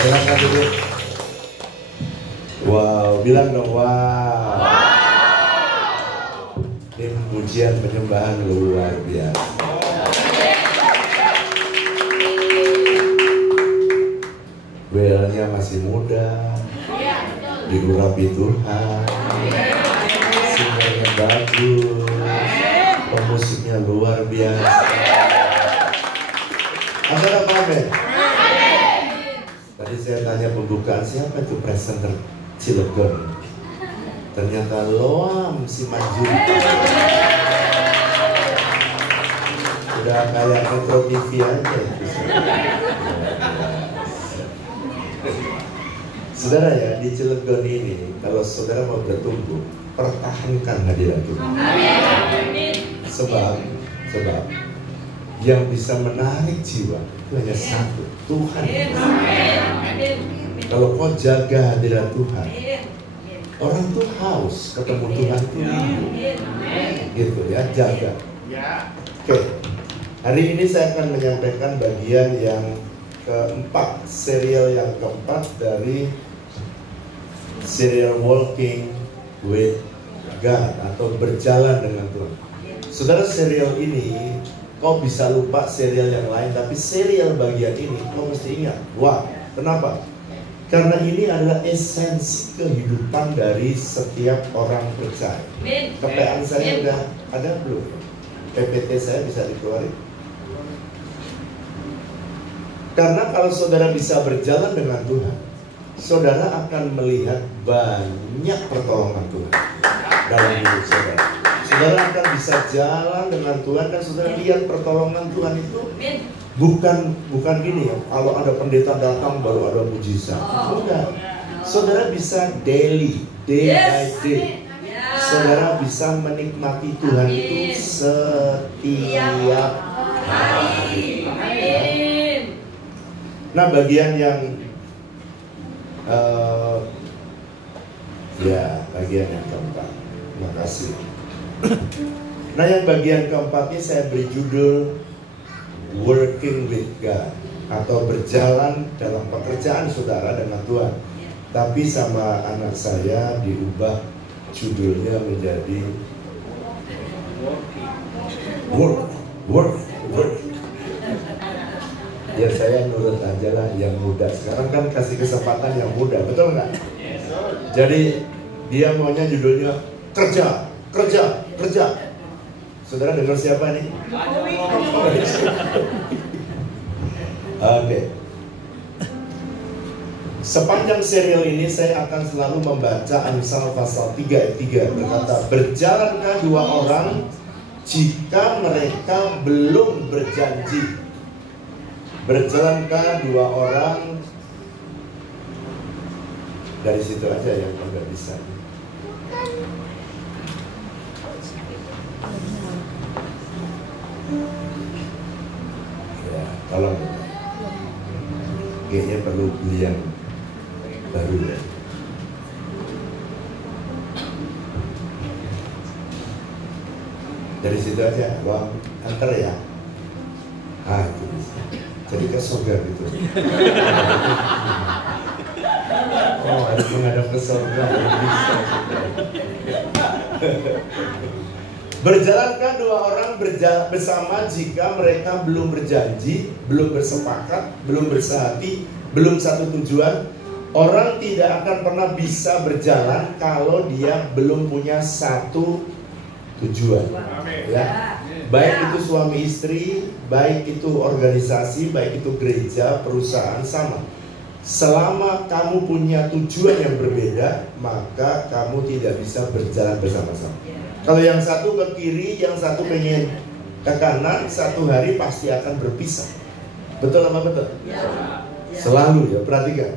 Silakan dulu. Wow, bilang dong wow. Ini pujian penyembahan luar biasa. Belnya masih muda, diurapi Tuhan, singernya bagus, pemusiknya luar biasa. Ada apa amin? Tadi saya tanya pembukaan, siapa itu presenter Cilegon? Ternyata Loam si Manjuri. Udah kayak Metro TV aja itu. Saudara ya, di Cilegon ini, kalau saudara mau bertumbuh, pertahankan hadirat Tuhan. Sebab yang bisa menarik jiwa itu hanya satu, Tuhan. Kalau kau jaga hadirat Tuhan, orang tuh haus ketemu Tuhan tuh rindu. Gitu ya, jaga. Oke, hari ini saya akan menyampaikan bagian yang keempat, serial yang keempat dari serial Walking with God atau berjalan dengan Tuhan. Saudara, serial ini kau bisa lupa serial yang lain, tapi serial bagian ini kau mesti ingat. Wah, kenapa? Karena ini adalah esensi kehidupan dari setiap orang percaya. KPA saya udah ada belum? PPT saya bisa dikeluarin. Karena kalau saudara bisa berjalan dengan Tuhan, saudara akan melihat banyak pertolongan Tuhan dalam hidup saudara. Saudara akan bisa jalan dengan Tuhan dan saudara lihat pertolongan Tuhan itu bukan gini ya. Kalau ada pendeta datang baru ada mujizat. Enggak. Saudara bisa day by day. Saudara bisa menikmati Tuhan itu setiap hari. Nah, bagian yang bagian yang keempat. Terima kasih. Nah, yang bagian keempatnya saya beri judul Working with God atau berjalan dalam pekerjaan saudara dengan Tuhan. Tapi sama anak saya diubah judulnya menjadi work. Ya saya nurut aja lah yang muda. Sekarang kan kasih kesempatan yang muda, betul nggak? Jadi dia maunya judulnya kerja. Saudara dengar siapa nih? Oke. Sepanjang serial ini saya akan selalu membaca Amsal pasal 3 ayat 3 berkata, berjalankah dua orang jika mereka belum berjanji? Berjalankah dua orang? Dari situ aja yang nggak bisa. Ya, tolong. Kayaknya perlu beli yang baru ya. Dari situ aja, bang, antar ya. Itu bisa. Jadi ke surga gitu. Oh, harus menghadap ke surga. Bisa. Berjalankah dua orang bersama jika mereka belum berjanji, belum bersepakat, belum bersehati, belum satu tujuan? Orang tidak akan pernah bisa berjalan kalau dia belum punya satu tujuan. Ya. Baik itu suami istri, baik itu organisasi, baik itu gereja, perusahaan, sama. Selama kamu punya tujuan yang berbeda, maka kamu tidak bisa berjalan bersama-sama. Kalau yang satu ke kiri, yang satu pengen ke kanan, satu hari pasti akan berpisah. Betul apa betul? Selalu ya, perhatikan.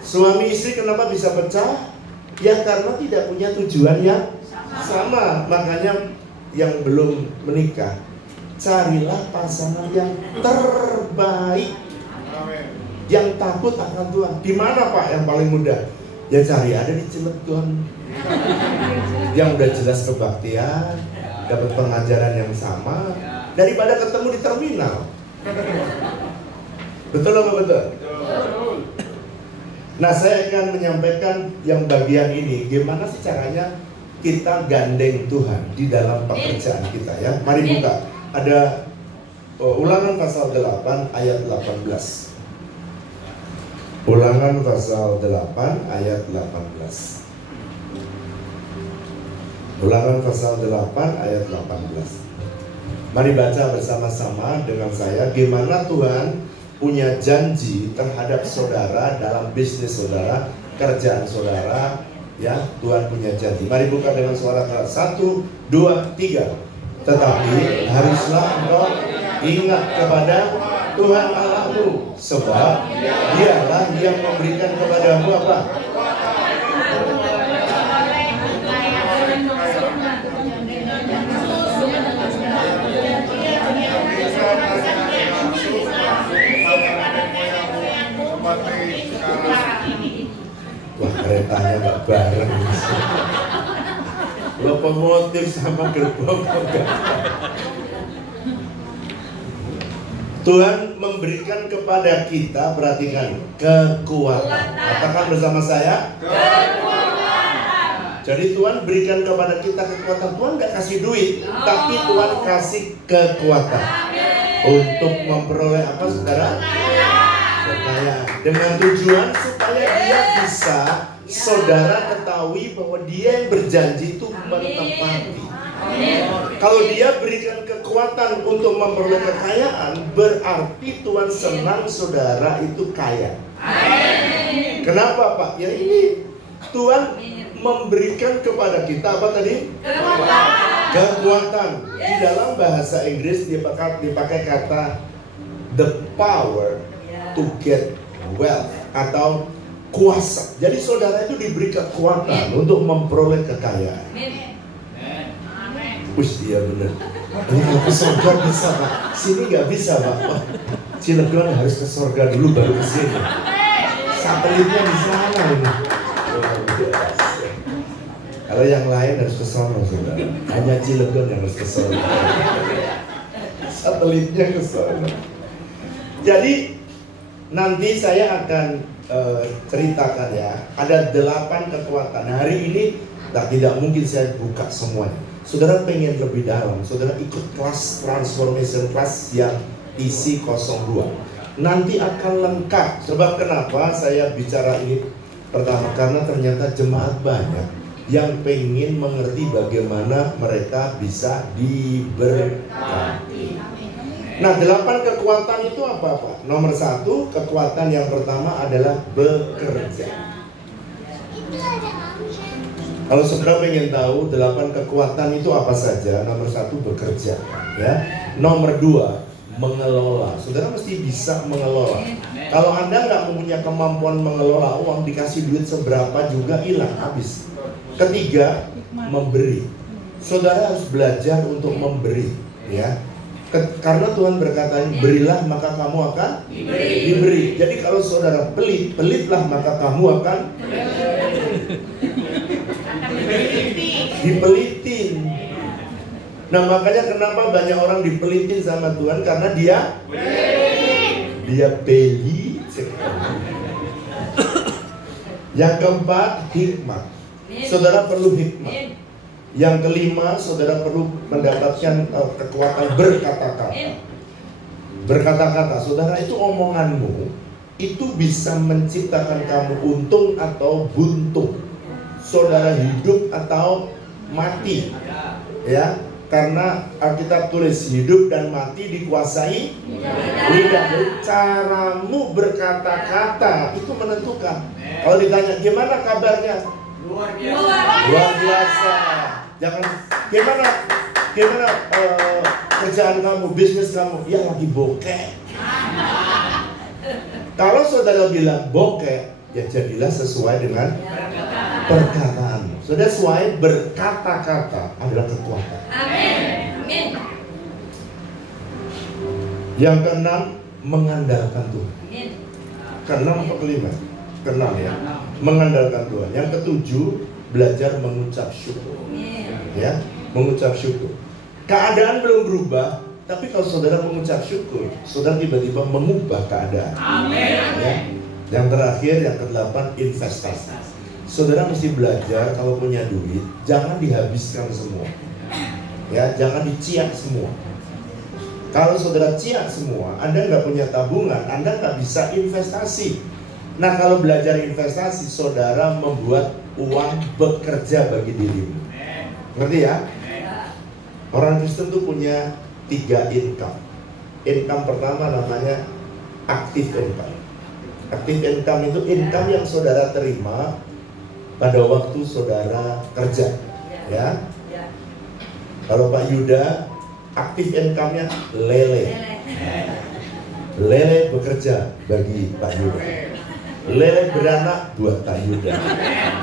Suami istri kenapa bisa pecah? Ya karena tidak punya tujuan yang sama. Makanya yang belum menikah, carilah pasangan yang terbaik, yang takut akan Tuhan. Di mana Pak yang paling mudah? Ya cari ada di Cilegon, yang udah jelas kebaktian, dapat pengajaran yang sama, daripada ketemu di terminal. Betul apa betul? Nah, saya akan menyampaikan yang bagian ini. Gimana sih caranya kita gandeng Tuhan di dalam pekerjaan kita ya. Mari buka. Ada Ulangan pasal 8 ayat 18. Ulangan pasal 8 ayat 18. Ulangan pasal 8 ayat 18. Mari baca bersama-sama dengan saya. Gimana Tuhan punya janji terhadap saudara dalam bisnis saudara, kerjaan saudara, ya. Tuhan punya janji. Mari buka dengan suara keras. 1, 2, 3. Tetapi haruslah engkau ingat kepada Tuhan Allahmu, sebab Dialah yang memberikan kepadamu apa? Wah, keretanya gak bareng. Lokomotif sama gerbong enggak. Tuhan memberikan kepada kita, perhatikan, kekuatan. Katakan bersama saya, kekuatan. Jadi Tuhan berikan kepada kita kekuatan. Tuhan gak kasih duit, tapi Tuhan kasih kekuatan. Untuk memperoleh apa, saudara? Kekayaan. Dengan tujuan supaya dia bisa, saudara ketahui bahwa dia yang berjanji itu menepati. Kalau dia berikan kekuatan untuk memperoleh kekayaan, berarti Tuhan senang saudara itu kaya. Kenapa Pak? Ya ini Tuhan memberikan kepada kita apa tadi? Kekuatan. Di dalam bahasa Inggris dipakai kata the power to get wealth atau kuasa. Jadi saudara itu diberi kekuatan untuk memperoleh kekayaan. Wih, iya bener. Ini kalau ke surga bisa Pak, sini nggak bisa Pak. Cilegon harus ke surga dulu baru ke sini. Satelitnya di sana ini. Kalau yang lain harus ke sana saudara. Hanya Cilegon yang harus ke surga. Satelitnya ke sana. Jadi nanti saya akan ceritakan ya. Ada 8 kekuatan. Hari ini tidak mungkin saya buka semuanya. Saudara pengen lebih dalam, saudara ikut kelas transformation class yang isi 02. Nanti akan lengkap. Sebab kenapa saya bicara ini? Pertama, karena ternyata jemaat banyak yang pengen mengerti bagaimana mereka bisa diberkati. Nah, 8 kekuatan itu apa? Nomor 1, kekuatan yang pertama adalah bekerja. Kalau saudara pengen tahu 8 kekuatan itu apa saja, nomor 1 bekerja, ya. Nomor 2 mengelola. Saudara mesti bisa mengelola. Kalau Anda nggak mempunyai kemampuan mengelola uang, dikasih duit seberapa juga hilang, habis. Ketiga, memberi. Saudara harus belajar untuk memberi, ya. Karena Tuhan berkata, berilah maka kamu akan diberi. Jadi kalau saudara pelit, pelitlah maka kamu akan dipelitin. Nah, makanya kenapa banyak orang dipelitin sama Tuhan, karena dia pelit. Yang keempat, hikmat. Saudara perlu hikmat. Yang kelima, saudara perlu mendapatkan kekuatan berkata-kata. Berkata-kata, saudara, itu omonganmu itu bisa menciptakan kamu untung atau buntung, saudara hidup atau mati, ya. Karena Alkitab tulis hidup dan mati dikuasai lidah. Caramu berkata-kata itu menentukan. Kalau ditanya gimana kabarnya, luar biasa. Jangan gimana kerjaan kamu, bisnis kamu, ya lagi bokeh. Kalau saudara bilang bokeh, ya jadilah sesuai dengan perkataan. Saudara, sesuai berkata-kata adalah kekuatan. Amin. Yang keenam, mengandalkan Tuhan. Keenam atau kelima? Keenam ya. Mengandalkan Tuhan. Yang ketujuh, belajar mengucap syukur. Ya, mengucap syukur. Keadaan belum berubah, tapi kalau saudara mengucap syukur, saudara tiba-tiba mengubah keadaan. Amin. Ya. Yang terakhir, yang ke-8, investasi. Saudara mesti belajar kalau punya duit, jangan dihabiskan semua. Ya, jangan diciak semua. Kalau saudara ciak semua, Anda nggak punya tabungan, Anda nggak bisa investasi. Nah, kalau belajar investasi, saudara membuat uang bekerja bagi dirimu. Ngerti ya? Orang Kristen tuh punya 3 income. Income pertama namanya active income. Active income itu income yang saudara terima pada waktu saudara kerja. Ya. Kalau Pak Yuda, aktif income-nya lele. Lele bekerja bagi Pak Yuda. Lele beranak buat Pak Yuda.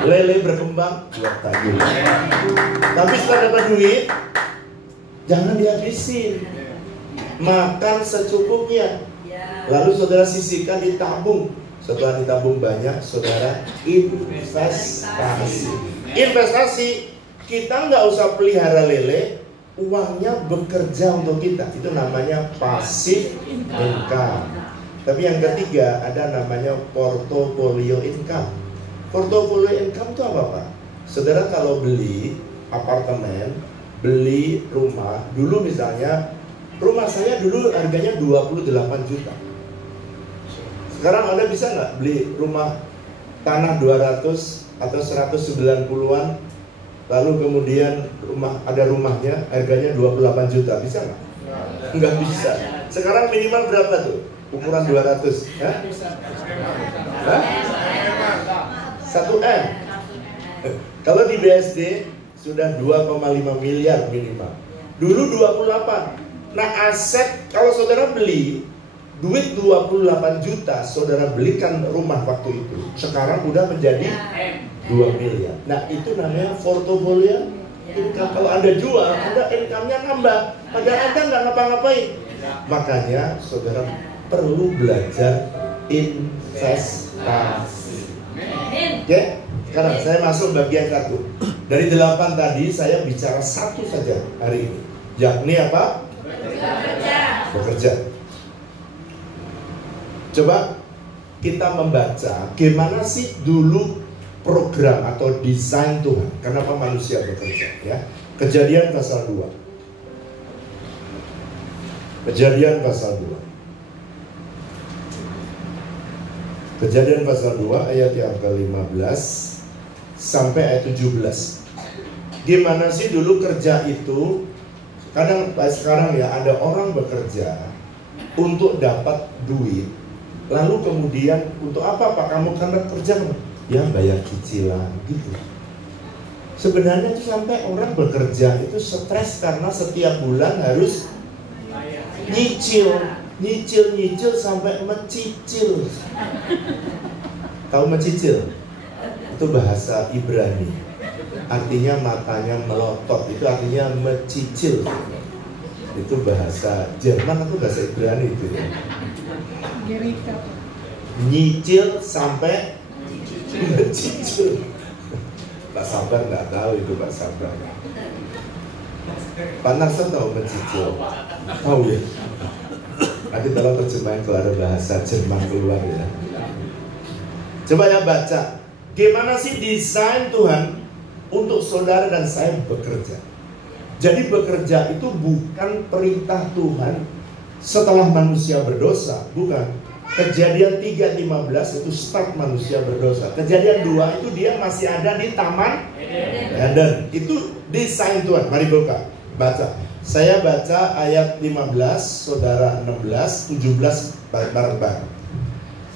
Lele berkembang buat Pak Yuda. Tapi setelah dapat duit, jangan dihabisin. Makan secukupnya. Lalu saudara sisihkan, ditabung. Setelah ditabung banyak, saudara investasi. Investasi, kita nggak usah pelihara lele, uangnya bekerja untuk kita. Itu namanya passive income. Tapi yang ketiga ada namanya portfolio income. Portfolio income itu apa, Pak? Saudara kalau beli apartemen, beli rumah, dulu misalnya rumah saya dulu harganya 28 juta. Sekarang Anda bisa nggak beli rumah tanah 200 atau 190-an, lalu kemudian ada rumahnya harganya 28 juta, bisa nggak? Nggak bisa. Sekarang minimal berapa tuh? Ukuran 200? Hah? 1M. Kalau di BSD sudah 2,5 miliar minimal. Dulu 28. Nah, aset kalau saudara beli duit 28 juta, saudara belikan rumah waktu itu, sekarang udah menjadi 2 miliar. Nah, itu namanya portfolio income. Kalau Anda jual, Anda income-nya nambah, padahal Anda nggak ngapa-ngapain. Makanya saudara perlu belajar investasi. Oke, sekarang saya masuk bagian 1. Dari 8 tadi saya bicara 1 saja hari ini, yakni apa? Bekerja. Coba kita membaca gimana sih dulu program atau desain Tuhan, kenapa manusia bekerja, ya. Kejadian pasal 2. Kejadian pasal 2. Kejadian pasal 2 ayat yang ke-15 sampai ayat 17. Gimana sih dulu kerja itu? Sekarang ya ada orang bekerja untuk dapat duit. Lalu kemudian untuk apa Pak kamu karena kerja? Ya bayar cicilan gitu. Sebenarnya itu sampai orang bekerja itu stres karena setiap bulan harus nyicil sampai mencicil. Tahu mencicil? Itu bahasa Ibrani. Artinya matanya melotot. Itu artinya mencicil. Itu bahasa Jerman atau bahasa Ibrani itu ya. Nyicil sampai mencicil. Pak Sabar nggak tahu itu Pak Sabar. Pak Narson tahu mencicil? Tahu ya? Nanti tolong terjemahin kalau ada bahasa Jerman keluar ya. Coba ya baca. Gimana sih desain Tuhan untuk saudara dan saya bekerja? Jadi bekerja itu bukan perintah Tuhan setelah manusia berdosa, bukan. Kejadian 3:15 itu start manusia berdosa. Kejadian 2 itu dia masih ada di Taman Eden. Itu desain Tuhan. Mari baca. Saya baca ayat 15, saudara 16, 17 bareng-bareng.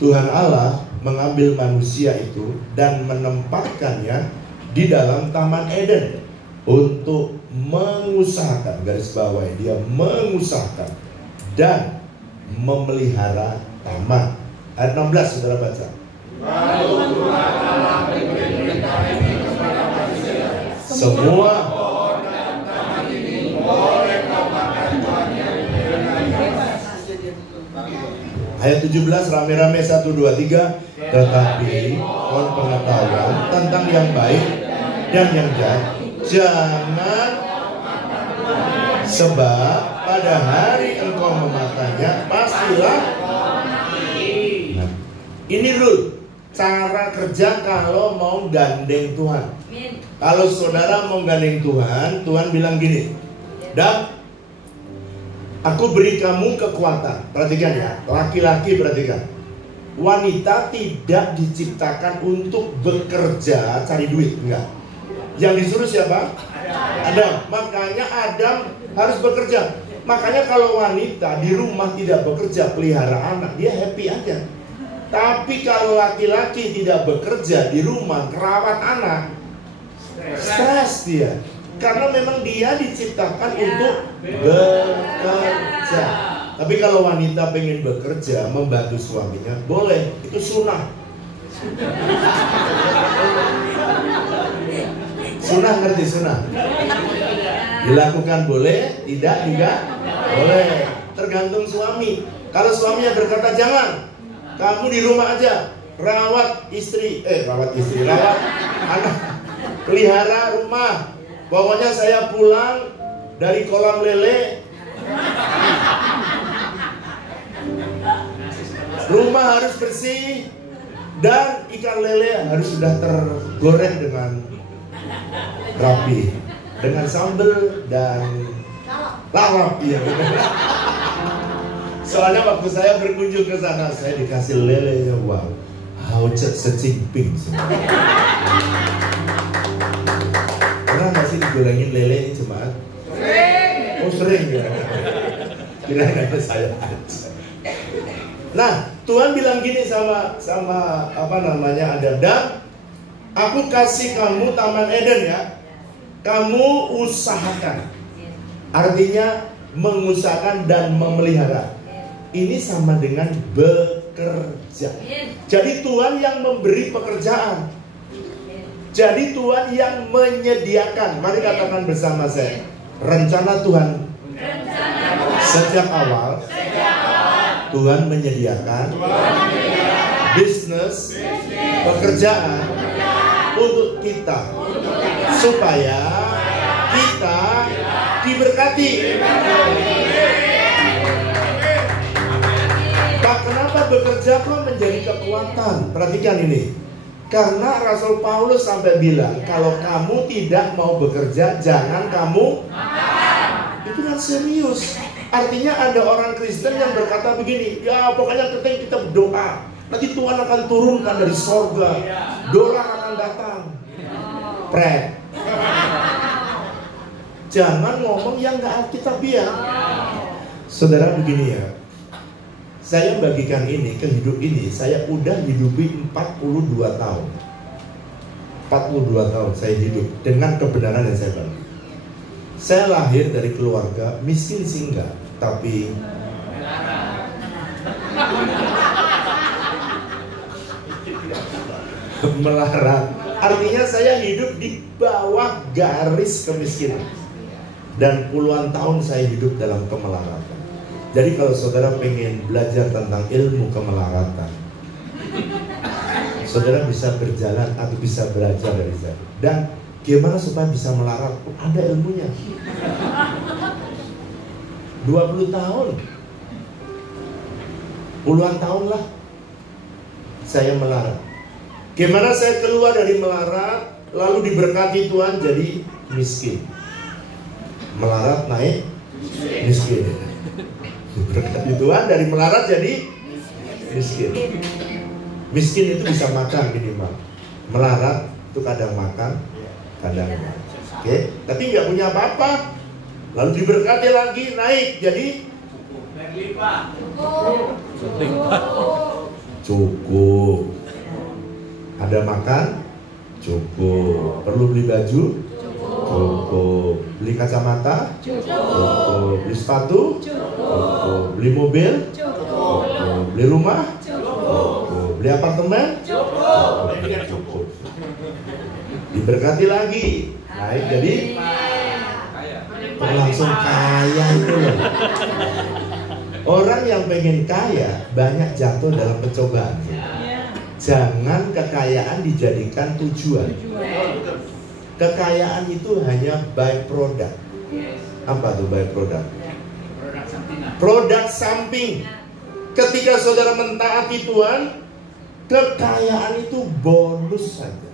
Tuhan Allah mengambil manusia itu dan menempatkannya di dalam Taman Eden untuk mengusahakan, garis bawah dia mengusahakan dan memelihara taman. Ayat 16 saudara baca. Lalu Tuhan Allah memberi perintah ini kepada manusia. Semua pohon dalam taman ini boleh kau makan buahnya dengan bebas. Ayat 17 rame-rame 1, 2, 3. Tetapi pohon pengetahuan tentang yang baik dan yang jahat jangan, sebab pada hari engkau memakannya pastilah. Nah, Ini rule, cara kerja kalau mau gandeng Tuhan. Kalau saudara mau gandeng Tuhan, Tuhan bilang gini, "Dan aku beri kamu kekuatan." Perhatikan ya, laki-laki perhatikan. Wanita tidak diciptakan untuk bekerja cari duit, enggak. Yang disuruh siapa? Adam. Makanya Adam harus bekerja. Makanya kalau wanita di rumah tidak bekerja, pelihara anak, dia happy aja. Tapi kalau laki-laki tidak bekerja di rumah, merawat anak, stres dia. Karena memang dia diciptakan untuk bekerja. Tapi kalau wanita pengen bekerja, membantu suaminya, boleh. Itu sunnah. Sunnah, ngerti sunnah? Dilakukan boleh, tidak juga boleh. Tergantung suami. Kalau suaminya berkata, "Jangan, kamu di rumah aja, rawat anak, pelihara rumah. Pokoknya saya pulang dari kolam lele, rumah harus bersih, dan ikan lele harus sudah tergoreng dengan rapi, dengan sambal dan lalap." Ya. Soalnya waktu saya berkunjung ke sana, saya dikasih lele, ya wow, haucet secingping. Pernah nggak sih digorengin lele jemaat? Sering. Oh sering ya. Kira-kira saya aja. Nah, Tuhan bilang gini sama Adam, "Dan aku kasih kamu Taman Eden ya. Kamu usahakan." Artinya mengusahakan dan memelihara. Ini sama dengan bekerja. Jadi Tuhan yang memberi pekerjaan. Jadi Tuhan yang menyediakan. Mari katakan bersama saya, rencana Tuhan sejak awal Tuhan menyediakan bisnis, pekerjaan untuk kita, supaya kita diberkati. Kenapa bekerja kok menjadi kekuatan? Perhatikan ini. Karena Rasul Paulus sampai bilang, kalau kamu tidak mau bekerja, jangan kamu makan. Itu kan serius. Artinya ada orang Kristen yang berkata begini, "Ya pokoknya kita berdoa, nanti Tuhan akan turunkan dari sorga, dolar akan datang." Pret. Jangan ngomong yang gak alkitabiah. Saudara begini ya, saya bagikan ini ke hidup ini, saya udah hidupi 42 tahun. 42 tahun saya hidup dengan kebenaran yang saya bagi. Saya lahir dari keluarga miskin sih enggak, tapi melarat. Artinya saya hidup di bawah garis kemiskinan. Dan puluhan tahun saya hidup dalam kemelaratan. Jadi kalau saudara pengen belajar tentang ilmu kemelaratan, saudara bisa berjalan atau bisa belajar dari saya. Dan gimana supaya bisa melarat? Ada ilmunya. 20 tahun, puluhan tahun lah saya melarat. Gimana saya keluar dari melarat, lalu diberkati Tuhan jadi miskin. Melarat naik miskin. Diberkati Tuhan dari melarat jadi miskin. Miskin itu bisa makan minimal. Melarat itu kadang makan, kadang enggak. Oke, tapi nggak punya apa-apa. Lalu diberkati lagi naik jadi cukup. Ada makan, cukup. Perlu beli baju, cukup. Beli kacamata, cukup. Beli sepatu, cukup. Beli mobil, cukup. Beli rumah, cukup. Beli apartemen, cukup. Diberkati lagi, naik jadi langsung kaya itu loh. Orang yang pengen kaya banyak jatuh dalam pencobaan. Jangan kekayaan dijadikan tujuan. Kekayaan itu hanya by product. Apa tuh by product? Produk samping. Ketika saudara mentaati Tuhan, Kekayaan itu bonus saja.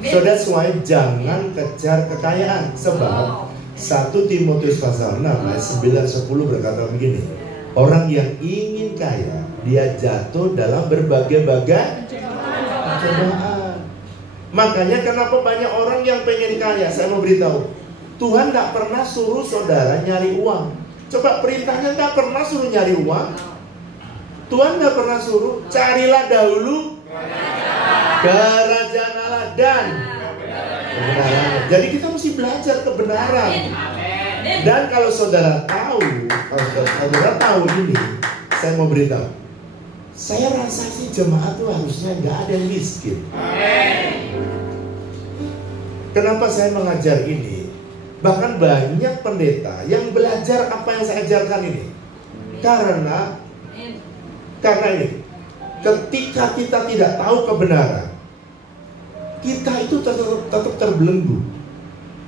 So that's why jangan kejar kekayaan. Sebab 1 Timotius pasal 6 ayat 9-10 berkata begini, orang yang ingin kaya, dia jatuh dalam berbagai-bagai cobaan. Makanya kenapa banyak orang yang pengen kaya? Saya mau beritahu, Tuhan gak pernah suruh saudara nyari uang. Coba perintahnya gak pernah suruh nyari uang. Tuhan gak pernah suruh, carilah dahulu kerajaan Allah dan kebenaran. Jadi kita mesti belajar kebenaran. Dan kalau saudara tahu ini, saya mau beritahu, saya rasa sih jemaat tuh harusnya nggak ada yang miskin. Kenapa saya mengajar ini? Bahkan banyak pendeta yang belajar apa yang saya ajarkan ini. Karena ini, ketika kita tidak tahu kebenaran, kita itu tetap terbelenggu.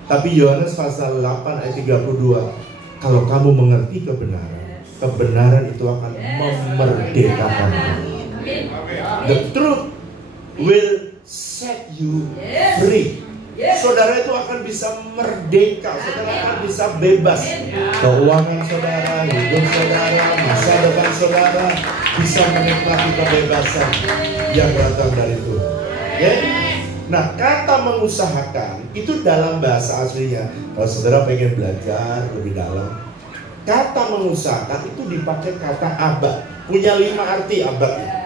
Tapi Yohanes pasal 8 ayat 32, kalau kamu mengerti kebenaran itu akan memerdekakan kamu. The truth will set you free. Saudara itu akan bisa merdeka, saudara akan bisa bebas. Keuangan saudara, hidup saudara, masa depan saudara bisa menikmati kebebasan yang datang dari Tuhan. Ya? Nah, kata mengusahakan itu dalam bahasa aslinya. Kalau saudara pengen belajar lebih dalam, kata mengusahakan itu dipakai kata abad. Punya 5 arti abad itu.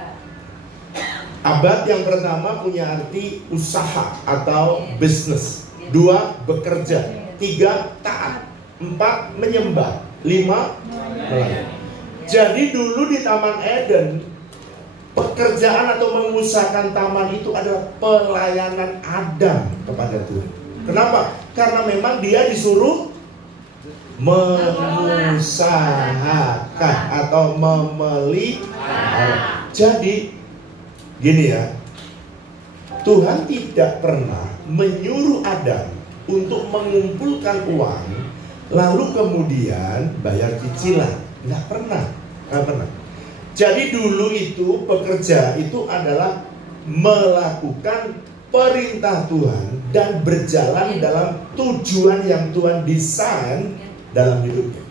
Abad yang pertama punya arti usaha atau bisnis. 2, bekerja. 3, taat. 4, menyembah. 5, melayani. Jadi dulu di Taman Eden, pekerjaan atau mengusahakan taman itu adalah pelayanan Adam kepada Tuhan. Kenapa? Karena memang dia disuruh mengusahakan atau memelihara. Jadi gini ya, Tuhan tidak pernah menyuruh Adam untuk mengumpulkan uang lalu kemudian bayar cicilan. Nggak pernah. Jadi dulu itu pekerja itu adalah melakukan perintah Tuhan dan berjalan dalam tujuan yang Tuhan desain dalam hidupnya.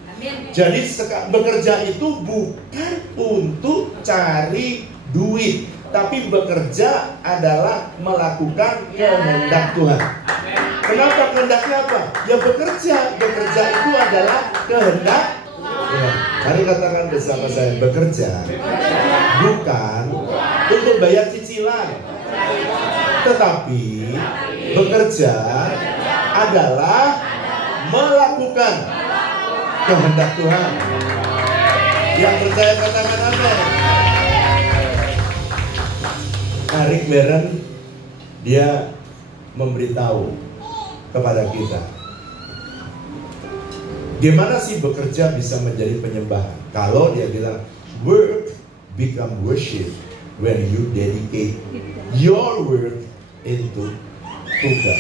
Jadi bekerja itu bukan untuk cari duit, tapi bekerja adalah melakukan kehendak Tuhan. Kenapa kehendaknya apa? Ya bekerja itu adalah kehendak Tuhan. Mari katakan bersama saya, bekerja bukan untuk bayar cicilan, tetapi bekerja adalah melakukan kehendak Tuhan. Yang percaya katakan amin. Rick Barron dia memberitahu kepada kita, gimana sih bekerja bisa menjadi penyembahan? Kalau dia bilang work become worship when you dedicate your work into Tuhan.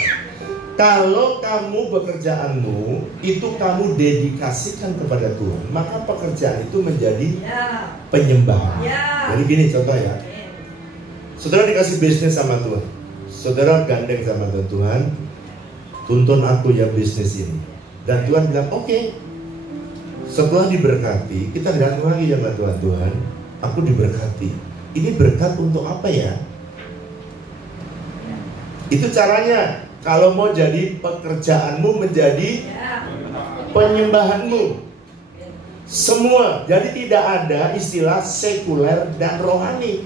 Kalau kamu pekerjaanmu itu kamu dedikasikan kepada Tuhan, maka pekerjaan itu menjadi penyembahan. Jadi gini contoh ya, saudara dikasih bisnis sama Tuhan, saudara gandeng sama Tuhan, tuntun aku ya bisnis ini. Dan Tuhan bilang, oke. Setelah diberkati, kita datang lagi sama Tuhan, aku diberkati. Ini berkat untuk apa ya? Itu caranya. Kalau mau jadi pekerjaanmu menjadi penyembahanmu. Semua. Jadi tidak ada istilah sekuler dan rohani.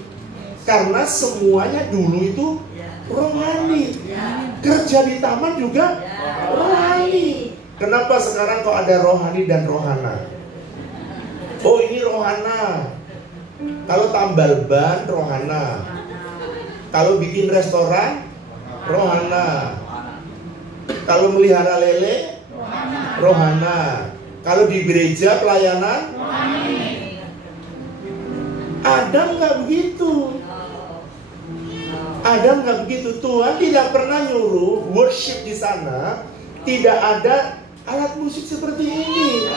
Karena semuanya dulu itu rohani. Kerja di taman juga rohani. Kenapa sekarang kok ada rohani dan rohana? Oh ini rohana. Kalau tambal ban rohana. Kalau bikin restoran rohana. Kalau melihara lele rohana. Kalau di gereja pelayanan Adam nggak begitu. Adam nggak begitu. Tuhan tidak pernah nyuruh worship di sana. Tidak ada alat musik seperti ini.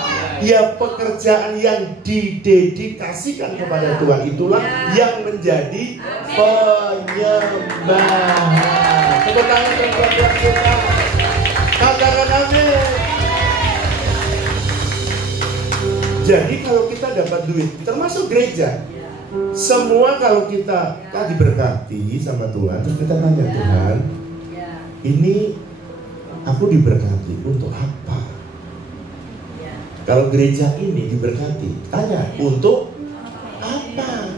Ya, pekerjaan yang didedikasikan kepada Tuhan itulah yang menjadi penyembahan. Tepuk tangan buat kita. Katakan amin. Jadi kalau kita dapat duit, termasuk gereja, semua kalau kita diberkati sama Tuhan, terus kita tanya, Tuhan, ini aku diberkati untuk apa? Kalau gereja ini diberkati, tanya, untuk apa?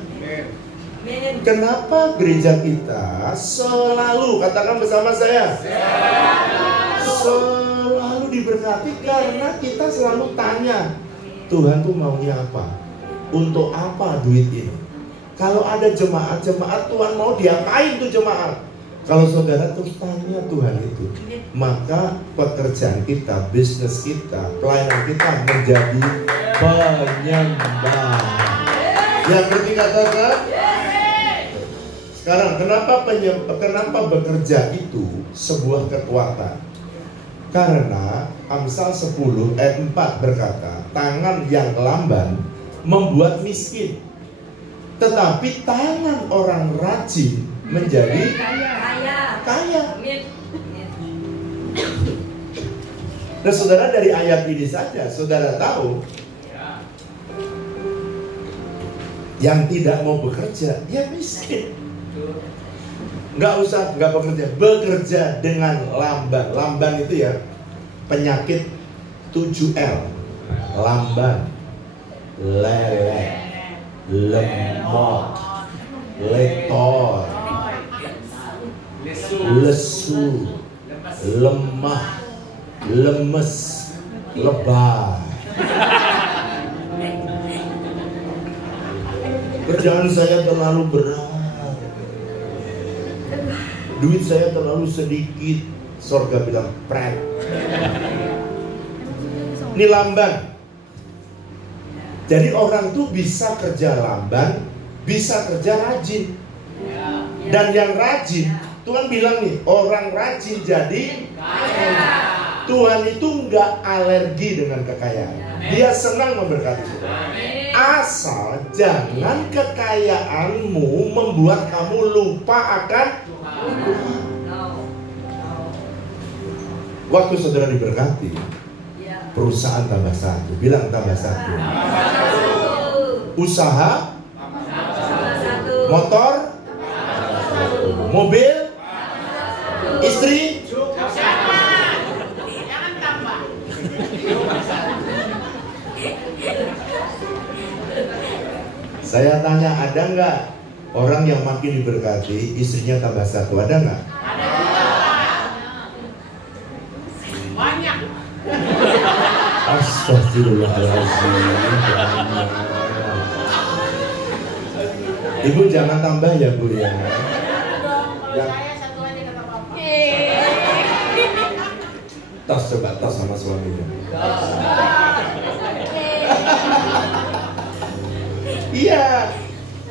Kenapa gereja kita selalu, katakan bersama saya, selalu diberkati? Karena kita selalu tanya, Tuhan tuh maunya apa? Untuk apa duit ini? Kalau ada jemaat-jemaat, Tuhan mau diapain tuh jemaat? Kalau saudara terus tanya Tuhan itu, maka pekerjaan kita, bisnis kita, pelayanan kita menjadi penyembahan. Yang ngerti katakan? Sekarang kenapa bekerja itu sebuah kekuatan? Karena Amsal 10 ayat 4 berkata, tangan yang lamban membuat miskin, tetapi tangan orang rajin menjadi kaya. Nah saudara, dari ayat ini saja saudara tahu, yang tidak mau bekerja dia miskin. Nggak bekerja, bekerja dengan lamban. Lamban itu ya penyakit 7L. Lamban, lelek, lemot, letor, lesu, lemah, lemes, lebay. Kerjaan saya terlalu berat, duit saya terlalu sedikit. Sorga bilang pret. Ini lamban. Jadi orang tuh bisa kerja lamban, bisa kerja rajin. Dan yang rajin, Tuhan bilang nih, orang rajin jadi kaya. Tuhan itu nggak alergi dengan kekayaan. Dia senang memberkati saudara. Asal jangan kekayaanmu membuat kamu lupa akan Tuhan. Waktu saudara diberkati, perusahaan tambah satu. Bilang tambah satu. Usaha, motor, mobil, istri, jangan tambah. Saya tanya, ada nggak orang yang makin diberkati istrinya tambah satu? Ada nggak? Ada juga. Banyak. Astagfirullahaladzim. Ibu jangan tambah ya Bu ya. Kalau saya satu aja kata Bapak. Tos, coba tos sama suaminya. Iya,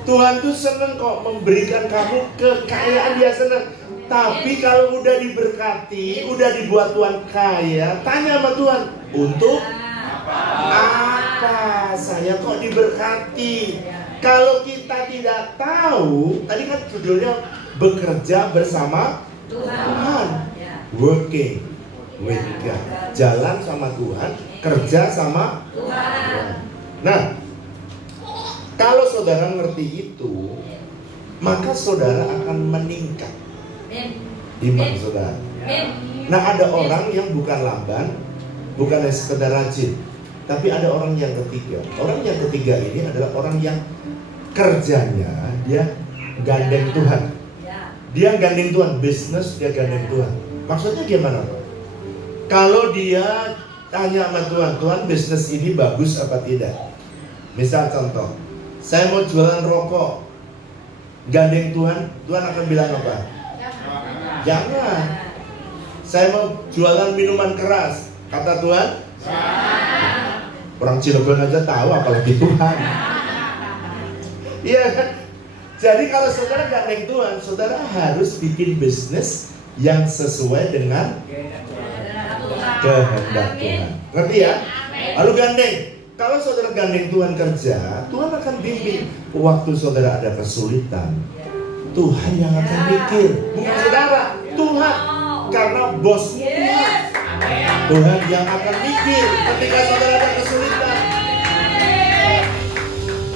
Tuhan tuh seneng kok memberikan kamu kekayaan, dia seneng. Tapi kalau udah diberkati, udah dibuat Tuhan kaya, tanya sama Tuhan, untuk apa saya kok diberkati? Kalau kita tidak tahu, tadi kan judulnya bekerja bersama Tuhan, working with God, jalan sama Tuhan, kerja sama Tuhan. Nah, kalau saudara ngerti itu, maka saudara akan meningkat iman saudara. Nah, ada orang yang bukan lamban, bukan sekedar rajin, tapi ada orang yang ketiga. Orang yang ketiga ini adalah orang yang kerjanya dia gandeng Tuhan. Dia gandeng Tuhan, bisnis dia gandeng Tuhan. Maksudnya gimana Pak? Kalau dia tanya sama Tuhan, Tuhan bisnis ini bagus apa tidak? Misal contoh, saya mau jualan rokok, gandeng Tuhan, Tuhan akan bilang apa? Jangan. Saya mau jualan minuman keras, kata Tuhan? Orang Cilegon aja tahu, apalagi Tuhan. Iya kan? Jadi kalau saudara gandeng Tuhan, saudara harus bikin bisnis yang sesuai dengan kehendak Tuhan. Ngerti ya? Lalu gandeng. Kalau saudara gandeng Tuhan kerja, Tuhan akan bimbing. Waktu saudara ada kesulitan, Tuhan yang akan mikir. Bukan saudara, Tuhan. Karena bos Tuhan. Tuhan yang akan mikir ketika saudara ada kesulitan.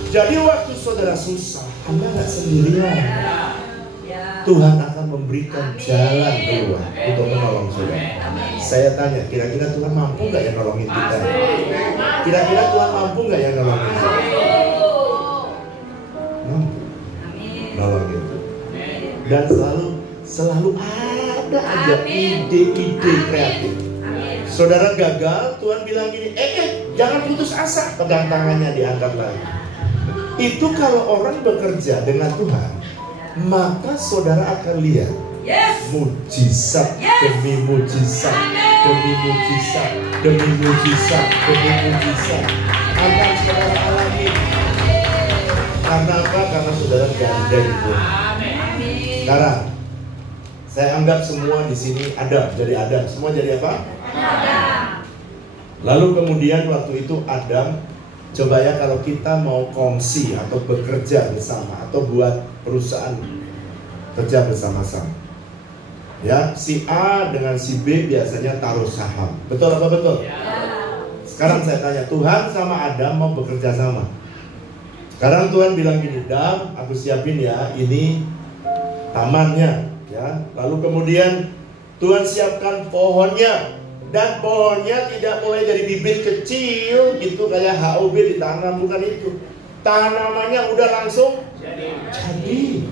Jadi waktu saudara susah, Anda nggak sendirian. Tuhan akan memberikan jalan keluar untuk menolong saudara. Saya tanya, kira-kira Tuhan mampu nggak yang nolongin kita? Kira-kira Tuhan mampu nggak yang nolongin kita? Mampu nolongin. Dan selalu ada aja ide-ide kreatif. Saudara gagal, Tuhan bilang gini, jangan putus asa. Pegang tangannya, diangkat lagi. Itu kalau orang bekerja dengan Tuhan, maka saudara akan lihat mujizat demi mujizat demi mujizat demi mujizat demi mujizat akan saudara alami. Karena apa? Karena saudara gandeng itu. Sekarang saya anggap semua di sini Adam, jadi Adam. Semua jadi apa? Adam. Lalu kemudian waktu itu Adam, coba ya kalau kita mau kongsi atau bekerja bersama atau buat perusahaan kerja bersama-sama. Ya, si A dengan si B biasanya taruh saham. Betul apa betul? Ya. Sekarang saya tanya, Tuhan sama Adam mau bekerja sama. Sekarang Tuhan bilang gini, Adam, aku siapin ya, ini tamannya, ya. Lalu kemudian Tuhan siapkan pohonnya, dan pohonnya tidak mulai dari bibit kecil gitu kayak HOB ditanam, bukan itu. Tanamannya udah langsung jadi.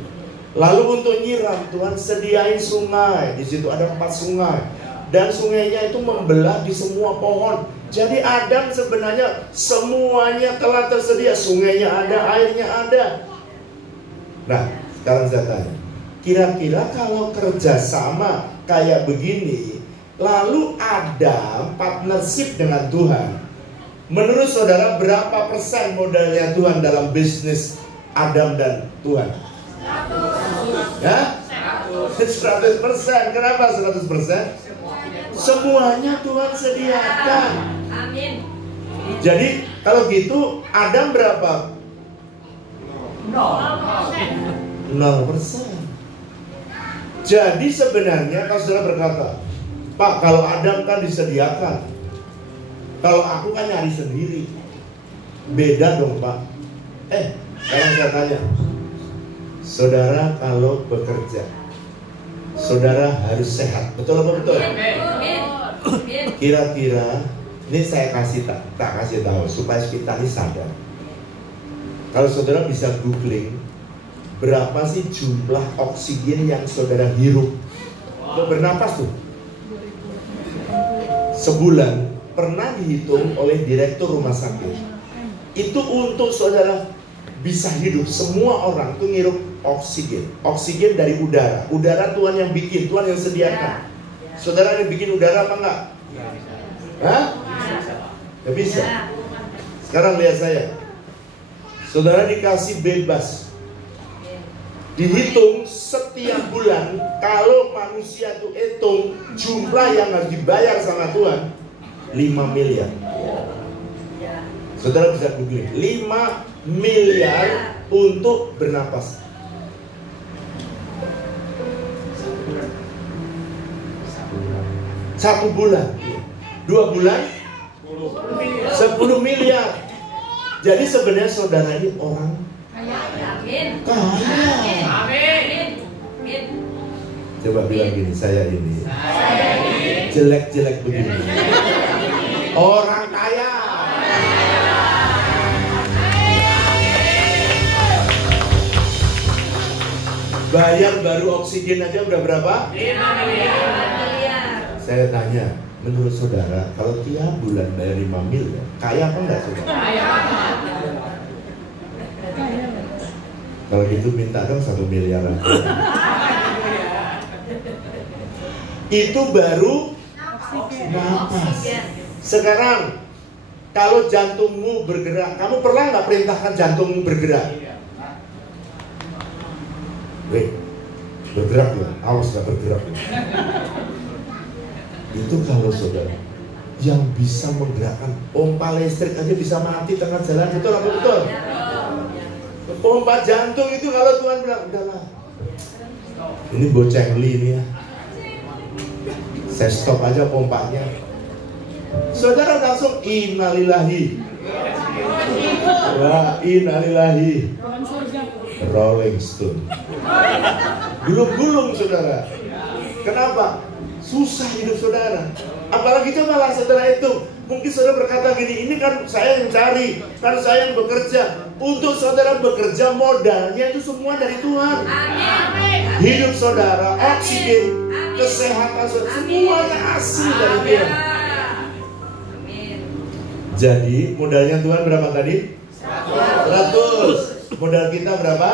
Lalu untuk nyiram Tuhan sediain sungai. Di situ ada 4 sungai. Dan sungainya itu membelah di semua pohon. Jadi Adam sebenarnya semuanya telah tersedia. Sungainya ada, airnya ada. Nah, sekarang saya tanya, kira-kira kalau kerjasama kayak begini, lalu Adam partnership dengan Tuhan, menurut saudara berapa persen modalnya Tuhan dalam bisnis Adam dan Tuhan? 100%. Ya? 100%. Kenapa 100%? Semuanya Tuhan sediakan. Amin. Jadi kalau gitu Adam berapa? 0%. Jadi sebenarnya kalau saudara berkata, Pak, kalau Adam kan disediakan, kalau aku kan nyari sendiri. Beda dong Pak. Sekarang saya tanya, saudara kalau bekerja, saudara harus sehat. Betul apa betul? Kira-kira, ini saya tak kasih tahu supaya kita ini sadar. Kalau saudara bisa googling, berapa sih jumlah oksigen yang saudara hirup untuk bernapas tuh? Sebulan pernah dihitung oleh direktur rumah sakit. Itu untuk saudara bisa hidup. Semua orang tuh ngirup oksigen. Oksigen dari udara. Udara Tuhan yang bikin, Tuhan yang sediakan. Saudara yang bikin udara apa enggak? Hah? Gak bisa. Sekarang lihat saya. Saudara dikasih bebas. Dihitung setiap bulan. Kalau manusia tuh hitung jumlah yang harus dibayar sama Tuhan 5 miliar. Saudara bisa googling 5 miliar untuk bernapas. Satu bulan. 2 bulan 10 miliar. Jadi sebenarnya saudara ini orang kaya. Coba bilang gini, saya ini jelek-jelek begini, orang kaya. Bayar baru oksigen aja udah berapa? 5 miliar. Saya tanya, menurut saudara, kalau tiap bulan bayar 5 miliar, kaya apa enggak saudara? Kaya. Kalau gitu minta dong 1 miliar aja. Itu baru napas. Sekarang kalau jantungmu bergerak, kamu pernah nggak perintahkan jantungmu bergerak? Bergerak ya, awas nggak bergerak. Itu kalau saudara yang bisa menggerakkan pompa listrik aja bisa mati tengah jalan, betul apa betul? Pompa jantung itu kalau Tuhan bilang udahlah, ini bocengli ini ya, saya stop aja pompanya. Saudara langsung innalillahi wa innalillahi, Rolling Stone, gulung-gulung saudara. Kenapa? Susah hidup saudara. Apalagi cobalah saudara itu. Mungkin saudara berkata gini, ini kan saya yang cari, kan saya yang bekerja. Untuk saudara bekerja modalnya itu semua dari Tuhan. Amin. Hidup saudara, oksigen, kesehatan saudara, semuanya asli dari Dia. Jadi modalnya Tuhan berapa tadi? 100. Modal kita berapa?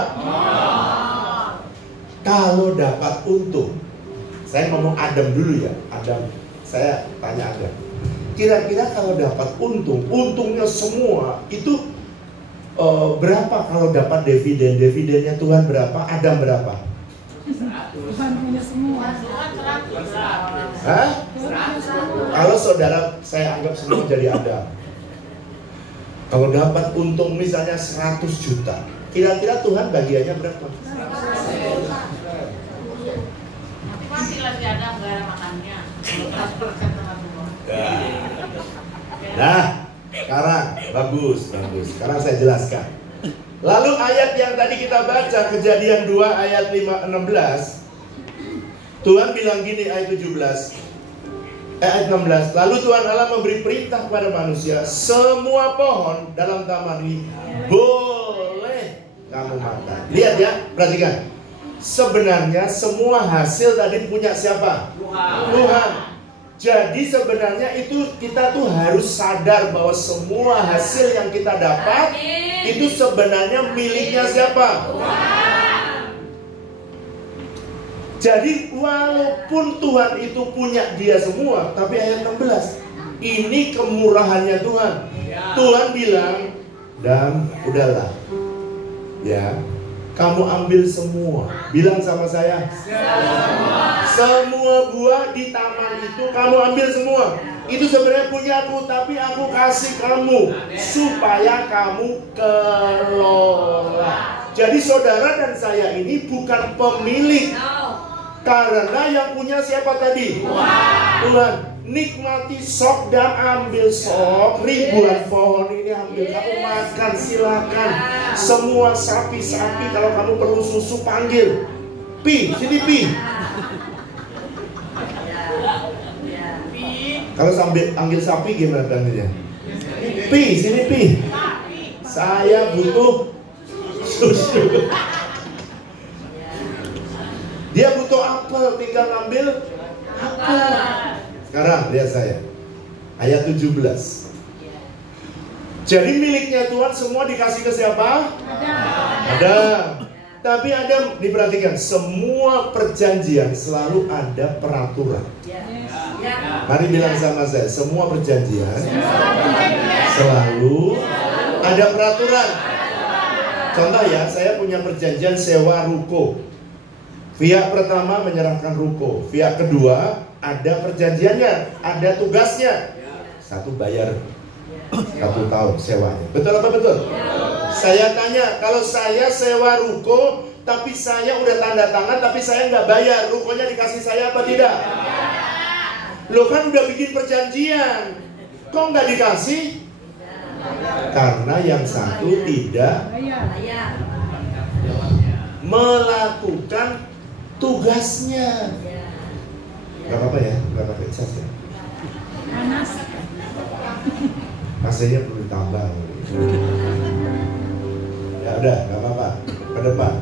Kalau dapat untung, saya ngomong Adam dulu ya, Adam. Saya tanya Adam, kira-kira kalau dapat untung, untungnya semua itu berapa kalau dapat dividen? Dividennya Tuhan berapa? Adam berapa? Tuhan punya semua. Hah? Kalau saudara saya anggap semua jadi Adam. Kalau dapat untung misalnya 100 juta, kira-kira Tuhan bagiannya berapa? Masih lagi ada nggak ada makannya. Nah, sekarang bagus. Sekarang saya jelaskan. Lalu ayat yang tadi kita baca, Kejadian 2 ayat 16, Tuhan bilang gini ayat 17. Ayat 16, lalu Tuhan Allah memberi perintah kepada manusia, semua pohon dalam taman ini boleh kamu makan. Lihat ya, perhatikan. Sebenarnya semua hasil tadi punya siapa? Tuhan. Jadi sebenarnya itu kita tuh harus sadar bahwa semua hasil yang kita dapat itu sebenarnya miliknya siapa? Tuhan. Jadi walaupun Tuhan itu punya dia semua, tapi ayat 16, ini kemurahannya Tuhan. Tuhan bilang, dan udahlah, ya, kamu ambil semua. Bilang sama saya, semua buah di taman itu kamu ambil semua. Itu sebenarnya punya aku, tapi aku kasih kamu supaya kamu kelola. Jadi saudara dan saya ini bukan pemilik. Karena yang punya siapa tadi? Tuhan. Nikmati sok dan ambil sok. Ribuan pohon ini ambil, kamu makan silakan. Semua sapi-sapi kalau kamu perlu susu panggil. Pi, sini Pi. Kalau sambil panggil sapi gimana panggilnya? Pi, sini Pi. Saya butuh susu. Dia butuh apel, tinggal ngambil apel. Sekarang lihat saya, ayat 17. Jadi miliknya Tuhan semua dikasih ke siapa? Adam. Tapi Adam, diperhatikan, semua perjanjian selalu ada peraturan. Mari bilang sama saya, semua perjanjian selalu ada peraturan. Contoh ya, saya punya perjanjian sewa ruko. Pihak pertama menyerahkan ruko, pihak kedua ada perjanjiannya, ada tugasnya. Satu bayar 1 tahun sewanya. Betul apa betul? Saya tanya, kalau saya sewa ruko, tapi saya udah tanda tangan, tapi saya nggak bayar, rukonya dikasih saya apa tidak? Lo kan udah bikin perjanjian, kok nggak dikasih? Karena yang satu tidak melakukan tugasnya. Gak apa-apa ya, gak pakai cas ya. Panas. AC-nya perlu ditambah. Ya udah, gak apa-apa. Ke depan.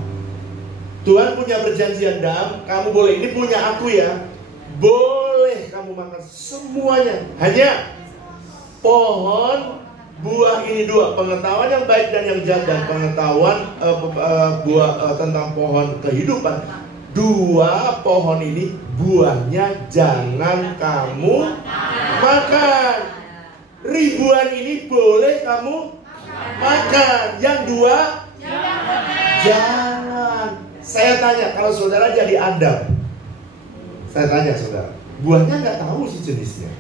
Tuhan punya perjanjian, Dam, kamu boleh, ini punya aku ya, boleh kamu makan semuanya. Hanya pohon buah ini dua, pengetahuan yang baik dan yang jahat, dan pengetahuan buah tentang pohon kehidupan. Dua pohon ini buahnya jangan kamu makan. Ribuan ini boleh kamu makan. Yang dua jangan. Saya tanya, kalau saudara jadi Adam, saya tanya saudara, buahnya nggak tahu sih jenisnya.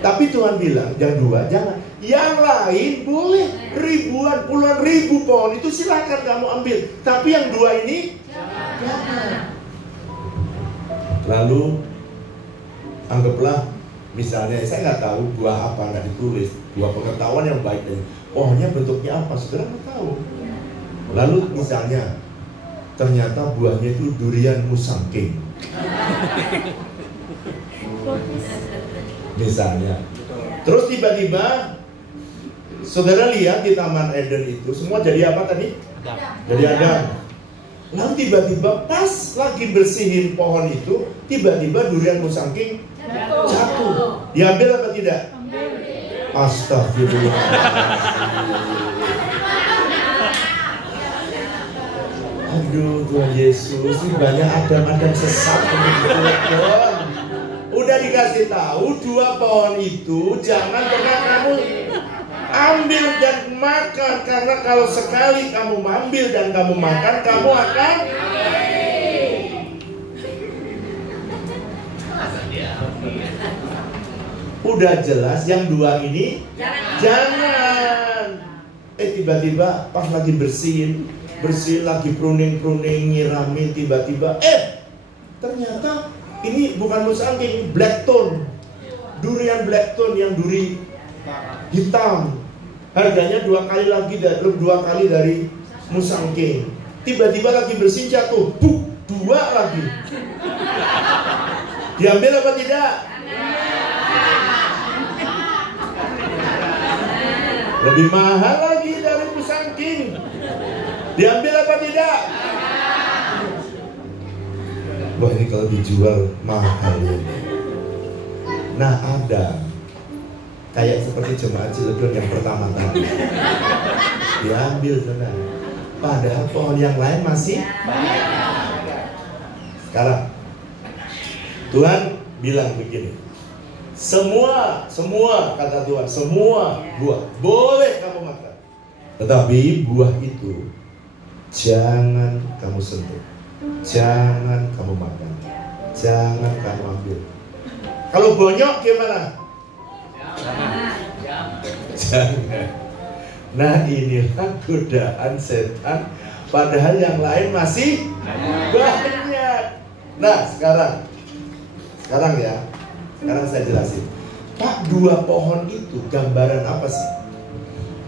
Tapi Tuhan bilang, yang dua jangan. Yang lain boleh, ribuan, puluhan ribu pohon itu silakan kamu ambil. Tapi yang dua ini jangan. Lalu anggaplah misalnya, saya nggak tahu buah apa, nggak ditulis, buah pengetahuan yang baik dari pohonnya bentuknya apa, saudara nggak tahu. Lalu misalnya ternyata buahnya itu durian musangking. Misalnya, terus tiba-tiba saudara lihat di Taman Eden itu semua jadi apa tadi? Jadi Adam. Lalu tiba-tiba pas lagi bersihin pohon itu, tiba-tiba durian musangking jatuh. Diambil apa tidak? Astagfirullah. Aduh Tuhan Yesus, ini banyak Adam sesat Tuhan. Udah dikasih tahu dua pohon itu jangan pernah kamu ambil dan makan, karena kalau sekali kamu ambil dan kamu makan, kamu akan udah jelas yang dua ini jangan. Tiba-tiba pas lagi bersihin lagi pruning nyiramin, tiba-tiba ternyata ini bukan musangking, ini blackthorn, durian blackthorn yang duri hitam. Harganya dua kali dari musangking. Tiba-tiba lagi bersihin jatuh, dua lagi. Diambil apa tidak? Lebih mahal lagi dari musangking. Diambil apa tidak? Wah, ini kalau dijual mahal ini. Nah, ada kayak seperti jemaat Ciledug yang pertama tadi, diambil tenang. Padahal pohon yang lain masih sekarang Tuhan bilang begini, semua kata Tuhan, semua buah boleh kamu makan, tetapi buah itu jangan kamu sentuh, jangan kamu makan, jangan kamu ambil. Kalau bonyok gimana? Jangan. Nah, inilah godaan setan, padahal yang lain masih banyak. Nah, sekarang ya, sekarang saya jelasin. Pak, dua pohon itu gambaran apa sih?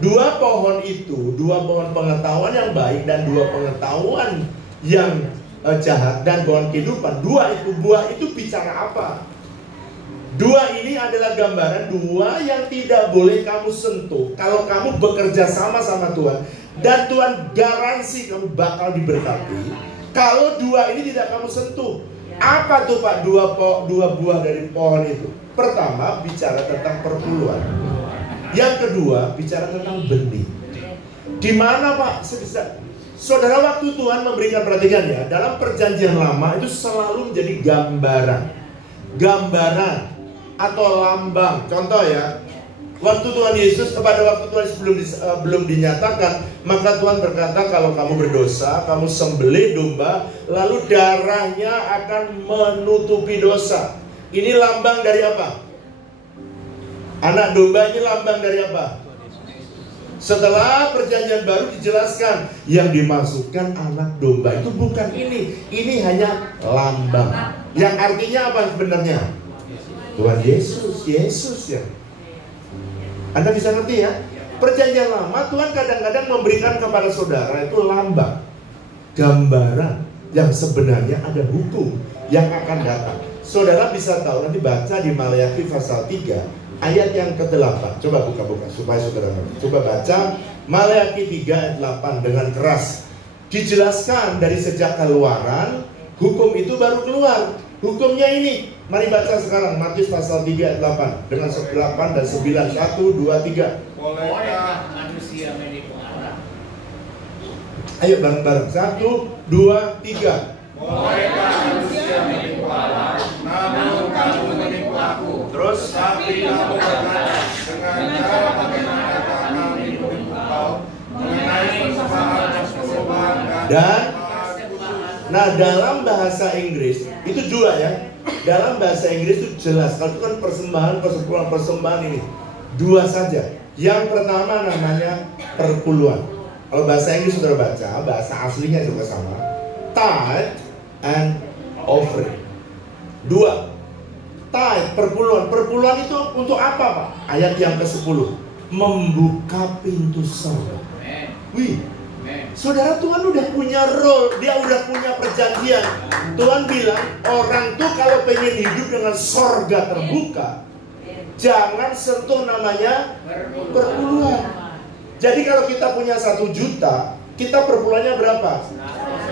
Dua pohon itu, dua pohon pengetahuan yang baik dan dua pengetahuan yang jahat dan pohon kehidupan. Buah itu bicara apa? Dua ini adalah gambaran dua yang tidak boleh kamu sentuh. Kalau kamu bekerja sama Tuhan, dan Tuhan garansi kamu bakal diberkati. Kalau dua ini tidak kamu sentuh. Apa tuh Pak dua buah dari pohon itu? Pertama bicara tentang perpuluhan. Yang kedua bicara tentang benih. Di mana Pak? Saudara, waktu Tuhan memberikan, perhatikan ya, dalam perjanjian lama itu selalu menjadi gambaran atau lambang. Contoh ya, waktu Tuhan Yesus, pada waktu Tuhan belum dinyatakan, maka Tuhan berkata, kalau kamu berdosa, kamu sembelih domba, lalu darahnya akan menutupi dosa. Ini lambang dari apa? Anak domba ini lambang dari apa? Setelah perjanjian baru dijelaskan, yang dimaksudkan anak domba itu bukan ini hanya lambang. Yang artinya apa sebenarnya? Tuhan Yesus ya. Anda bisa ngerti ya? Perjanjian lama Tuhan kadang-kadang memberikan kepada saudara itu lambang, gambaran yang sebenarnya ada hukum yang akan datang. Saudara bisa tahu, nanti baca di Maleakhi pasal 3 ayat yang ke-8. Coba buka-buka supaya saudara ngerti. Coba baca Maleakhi 3 ayat 8 dengan keras. Dijelaskan dari sejak keluaran, hukum itu baru keluar. Hukumnya ini. Mari baca sekarang Matius pasal 3 ayat 8 dengan 8 dan 9. 1, 2, 3. Bolehkah manusia menipu Allah? Ayo bareng-bareng. 1, 2, 3. Bolehkah manusia menipu Allah? Namun kamu menipu aku. Terus? Tapi kamu berkata, dengan cara bagaimana kami menipu kau mengenai persembahan dan persembahan dan Nah, dalam bahasa Inggris itu dua ya. Dalam bahasa Inggris itu jelas. Kalau itu kan persembahan, persembahan ini dua saja. Yang pertama namanya perpuluhan. Kalau bahasa Inggris sudah baca, bahasa aslinya juga sama. Tithe and offering. Dua. Tithe, perpuluhan. Perpuluhan itu untuk apa, Pak? Ayat yang ke-10. Membuka pintu surga. Wih, saudara, Tuhan udah punya role, dia udah punya perjanjian. Tuhan bilang, orang tuh kalau pengen hidup dengan sorga terbuka, jangan sentuh namanya perpuluhan. Jadi kalau kita punya 1 juta, kita perpuluhannya berapa?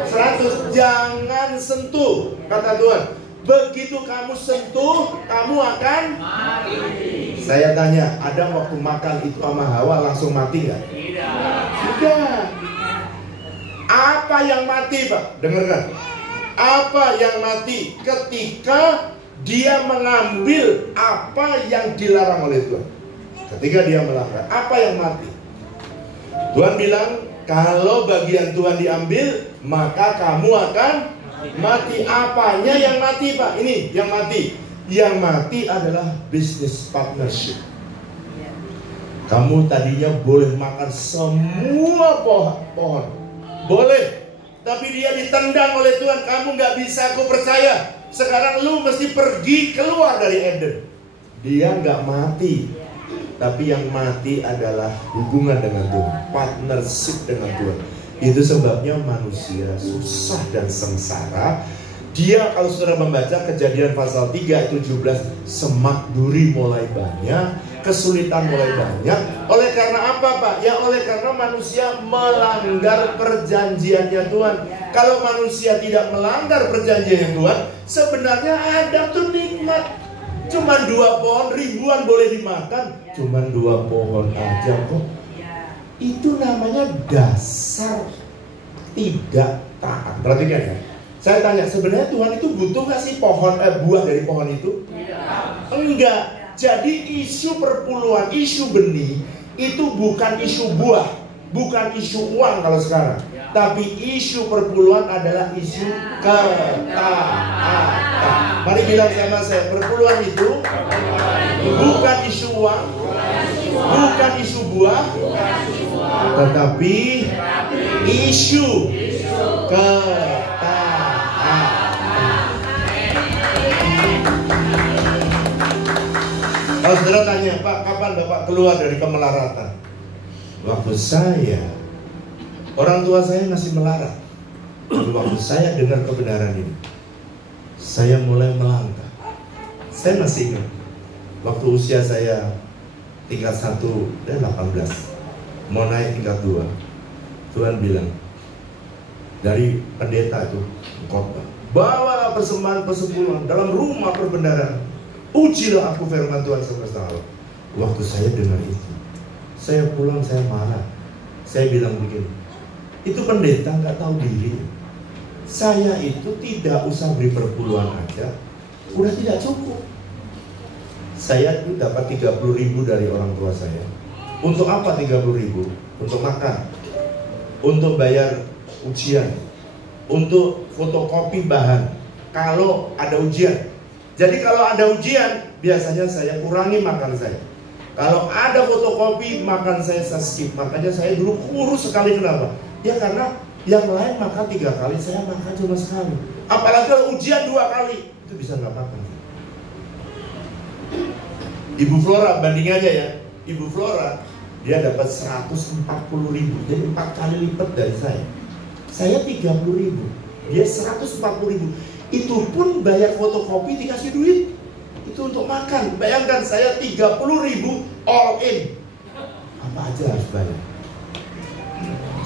100. Jangan sentuh, kata Tuhan. Begitu kamu sentuh, kamu akan mati. Saya tanya, Adam waktu makan itu sama Hawa langsung mati nggak? Tidak. Apa yang mati, Pak? Dengarkan. Apa yang mati? Ketika dia mengambil apa yang dilarang oleh Tuhan. Ketika dia melanggar, apa yang mati? Tuhan bilang, kalau bagian Tuhan diambil, maka kamu akan mati. Apanya yang mati, Pak? Ini yang mati. Yang mati adalah business partnership. Kamu tadinya boleh makan semua pohon. Boleh. Tapi dia ditendang oleh Tuhan. Kamu gak bisa, aku percaya. Sekarang lu mesti pergi keluar dari Eden. Dia gak mati. Tapi yang mati adalah hubungan dengan Tuhan. Partnership dengan Tuhan. Itu sebabnya manusia susah dan sengsara. Dia, kalau saudara membaca Kejadian pasal 3 ayat 17, semak duri mulai banyak, kesulitan mulai banyak. Oleh karena apa, Pak? Ya oleh karena manusia melanggar perjanjiannya Tuhan. Kalau manusia tidak melanggar perjanjiannya Tuhan, sebenarnya Adam tuh nikmat. Cuman 2 pohon, ribuan boleh dimakan. Cuman 2 pohon aja kok. Itu namanya dasar tidak taat. Perhatikan ya. Saya tanya, sebenarnya Tuhan itu butuh gak sih buah dari pohon itu? Enggak. Jadi isu perpuluhan, isu benih itu bukan isu buah, bukan isu uang kalau sekarang. Tapi isu perpuluhan adalah isu ketaatan. Mari bilang sama saya, perpuluhan itu bukan isu uang, bukan isu buah, tetapi isu ketaatan. Kalau saudara tanya, Pak, kapan Bapak keluar dari kemelaratan? Waktu saya, orang tua saya masih melarat. Waktu saya dengar kebenaran ini, saya mulai melangkah. Saya masih ingat, waktu usia saya tingkat 1 dan 18, mau naik tingkat 2, Tuhan bilang, dari pendeta itu khotbah, bawa persembahan persepuluhan dalam rumah perbendaharaan. Ujilah aku firman Tuhan semesta alam. Waktu saya dengar itu, saya pulang, saya marah. Saya bilang begini, itu pendeta nggak tahu diri. Saya itu tidak usah beri perpuluhan aja, udah tidak cukup. Saya itu dapat 30.000 dari orang tua saya. Untuk apa 30.000? Untuk makan, untuk bayar ujian, untuk fotokopi bahan kalau ada ujian. Jadi kalau ada ujian, biasanya saya kurangi makan saya. Kalau ada fotokopi, makan saya skip. Makanya saya dulu kurus sekali. Kenapa? Ya karena yang lain makan 3 kali, saya makan cuma sekali. Apalagi kalau ujian 2 kali, itu bisa nggak makan. Ibu Flora, bandingannya ya, Ibu Flora, dia dapat 140.000, jadi 4 kali lipat dari saya. Saya 30.000, dia 140.000. Itu pun bayar fotokopi dikasih duit. Itu untuk makan. Bayangkan saya 30.000 all in. Apa aja harus bayar.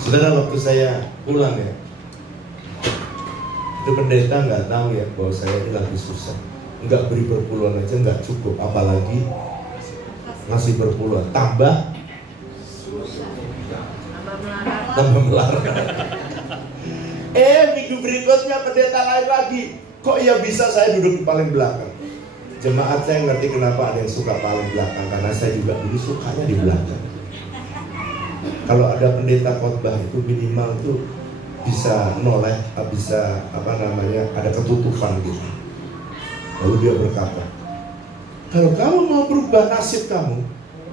Saudara, waktu saya pulang ya, itu pendeta nggak tahu ya bahwa saya ini lagi susah. Nggak beri perpuluhan aja nggak cukup, apalagi ngasih perpuluhan. Tambah melarat. Minggu berikutnya pendeta lain lagi. Kok ya bisa saya duduk di paling belakang? Jemaat saya ngerti kenapa ada yang suka paling belakang, karena saya juga dulu sukanya di belakang. Kalau ada pendeta khotbah itu minimal tuh bisa noleh, bisa ada ketutupan gitu. Lalu dia berkata, kalau kamu mau berubah nasib kamu,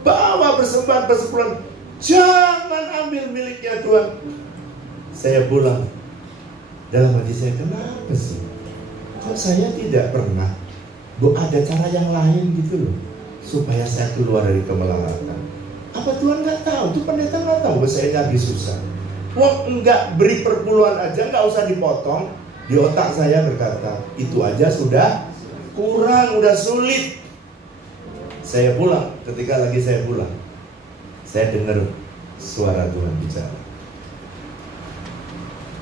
bawa persembahan persepuluhan, jangan ambil miliknya Tuhan. Saya pulang, dalam hati saya, kenapa sih? Kok saya tidak pernah ada cara yang lain gitu loh, supaya saya keluar dari kemelaratan. Apa Tuhan nggak tahu? Itu pendeta nggak tahu bahwa saya lagi susah. Wah, enggak beri perpuluhan aja, nggak usah dipotong. Di otak saya berkata, itu aja sudah kurang, udah sulit. Saya pulang, ketika lagi saya pulang, saya dengar suara Tuhan bicara.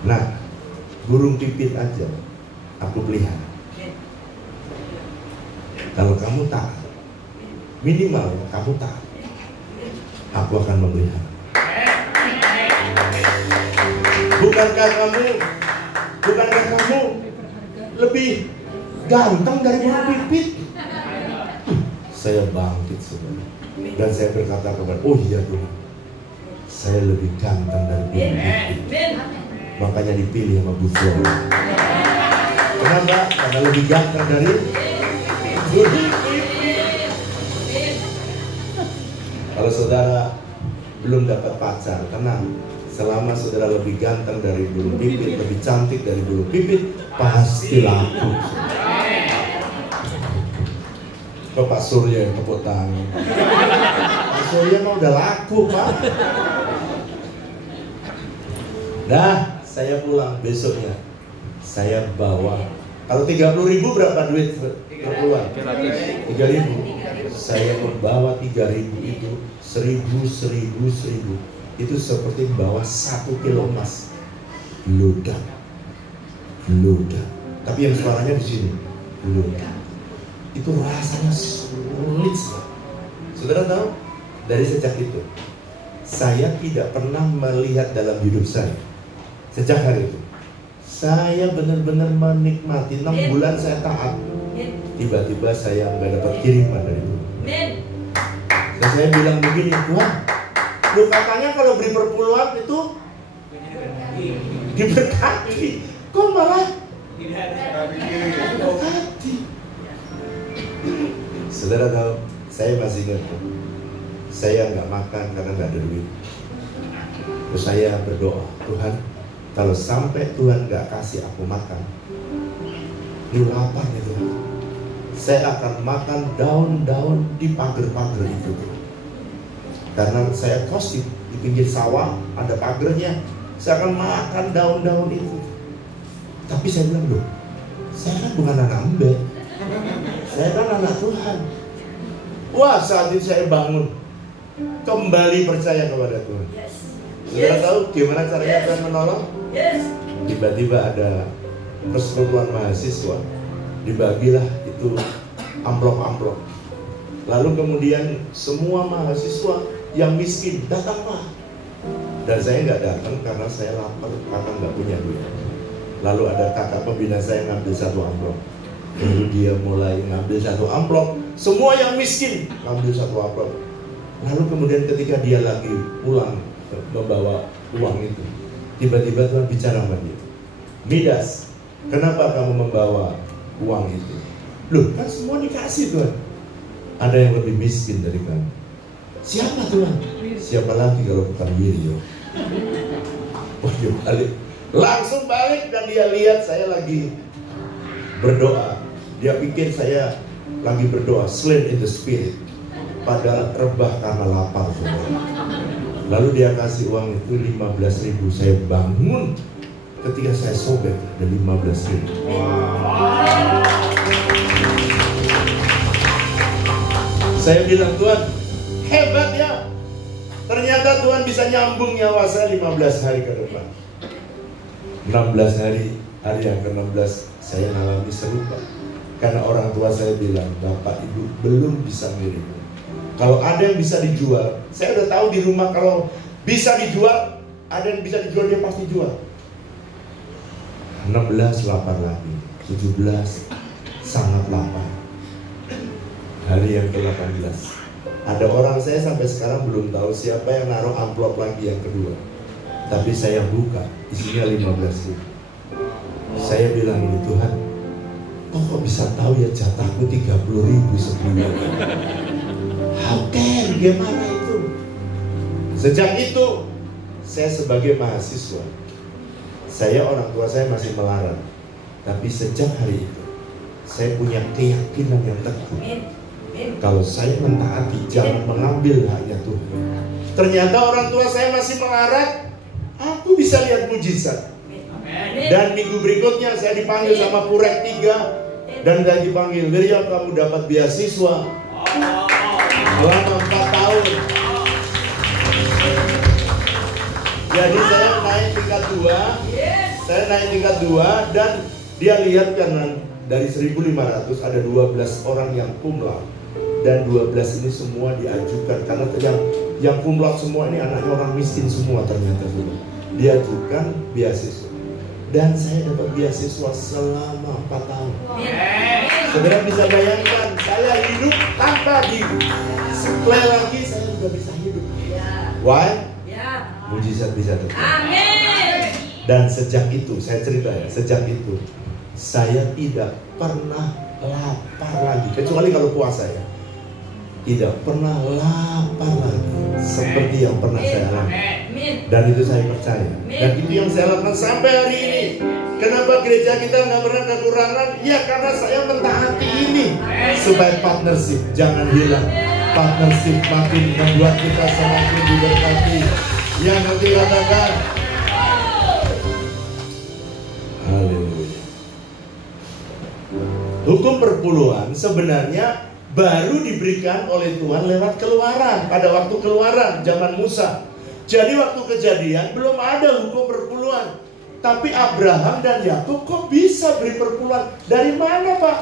Nah, burung pipit aja aku pelihara. Kalau kamu taat, minimal kamu taat, aku akan memelihara. Bukankah kamu lebih ganteng dari burung pipit? Saya bangkit saudara, dan saya berkata kepada, oh iya Tuhan, saya lebih ganteng dari burung pipit. Makanya dipilih sama Bu Flora. Kenapa? Karena lebih ganteng dari burung pipit. Kalau saudara belum dapat pacar, tenang. Selama saudara lebih ganteng dari burung pipit, lebih cantik dari burung pipit, pasti laku. Kok Pak Surya yang tepuk tangan? Pak Surya mah udah laku, Pak. Dah, saya pulang besoknya. Saya bawa, kalau 30.000 berapa duit perpuluhan? 3.000. Saya membawa 3.000 itu 1.000. Itu seperti bawa 1 kilo emas. Ludah. Tapi yang suaranya di sini. Ludah. Itu rasanya sulit. Saudara tahu? Dari sejak itu, saya tidak pernah melihat dalam hidup saya. Sejak hari itu, saya benar-benar menikmati. 6 bulan saya taat. Tiba-tiba saya nggak dapat kiriman dari Tuhan. Dan saya bilang begini, Tuhan, lu katanya kalau beri perpuluhan itu diberkati, kok malah diberkati? Saudara tahu, saya masih ingat, saya nggak makan karena nggak ada duit. Terus saya berdoa, Tuhan, kalau sampai Tuhan nggak kasih aku makan, ini lapar ya Tuhan, saya akan makan daun-daun di pagar-pagar itu. Karena saya kos di pinggir sawah, ada pagarnya, saya akan makan daun-daun itu. Tapi saya bilang, loh, saya kan bukan anak embet, saya kan anak Tuhan. Wah, saat itu saya bangun, kembali percaya kepada Tuhan. Saudara tahu gimana caranya Tuhan menolong? Tiba-tiba ada persekutuan mahasiswa, dibagilah itu amplop-amplop. Lalu kemudian semua mahasiswa yang miskin datang, Pak. Dan saya nggak datang karena saya lapar, karena nggak punya duit. Lalu ada kakak pembina saya ngambil 1 amplop. Lalu dia mulai ngambil 1 amplop. Semua yang miskin ngambil 1 amplop. Lalu kemudian ketika dia lagi pulang membawa uang itu, tiba-tiba Tuhan bicara sama dia, Midas, kenapa kamu membawa uang itu? Loh, kan semua dikasih Tuhan. Ada yang lebih miskin dari kamu. Siapa Tuhan? Siapa lagi kalau bukan Wiryo? Wah, dia balik. Langsung balik dan dia lihat saya lagi berdoa. Dia pikir saya lagi berdoa, slain in the spirit. Padahal rebah karena lapar. Lalu dia kasih uang itu 15.000. Saya bangun ketika saya sobek ada 15.000. Saya bilang, Tuhan, hebat ya. Ternyata Tuhan bisa nyambung nyawa saya 15 hari ke depan. 16 hari yang ke-16 saya mengalami serupa. Karena orang tua saya bilang, Bapak Ibu belum bisa ngirim. Kalau ada yang bisa dijual, saya udah tahu di rumah kalau bisa dijual, ada yang bisa dijual dia pasti jual. 16 lapar lagi, 17 sangat lapar. Hari yang ke-18, ada orang saya sampai sekarang belum tahu siapa yang naruh amplop lagi yang kedua. Tapi saya buka, isinya 15.000. Saya bilang ini, Tuhan, kok bisa tahu ya jatahku 30.000 sebulan? How can? Gimana itu? Sejak itu, saya sebagai mahasiswa, orang tua saya masih melarat. Tapi sejak hari itu, saya punya keyakinan yang teguh. Kalau saya mentaati, jangan mengambil haknya Tuhan. Ternyata orang tua saya masih melarat, aku bisa lihat mujizat. Dan minggu berikutnya saya dipanggil sama Purek 3. Dan saya dipanggil, Wirya, kamu dapat beasiswa selama 4 tahun. Jadi saya naik tingkat 2. Dan dia lihat kan dari 1.500 ada 12 orang yang cum laude. Dan 12 ini semua diajukan. Karena yang cum laude semua ini anaknya orang miskin semua ternyata. Diajukan beasiswa. Dan saya dapat beasiswa selama 4 tahun. Saudara bisa bayangkan, saya hidup tanpa supply lagi, saya juga bisa hidup. Why? Mujizat bisa terjadi. Amin. Dan sejak itu, saya cerita ya, sejak itu saya tidak pernah lapar lagi, kecuali kalau puasa ya. Tidak pernah lapar lagi seperti yang pernah saya alami. Dan itu saya percaya. Dan itu yang saya lakukan sampai hari ini. Kenapa gereja kita nggak pernah kekurangan? Ya karena saya mentaati ini. Supaya partnership jangan hilang. Partnership makin membuat kita semakin diberkati. Yang nanti katakan haleluya. Hukum perpuluhan sebenarnya baru diberikan oleh Tuhan lewat Keluaran. Pada waktu Keluaran zaman Musa. Jadi waktu Kejadian belum ada hukum perpuluhan. Tapi Abraham dan Yakub kok bisa beri perpuluhan? Dari mana, Pak?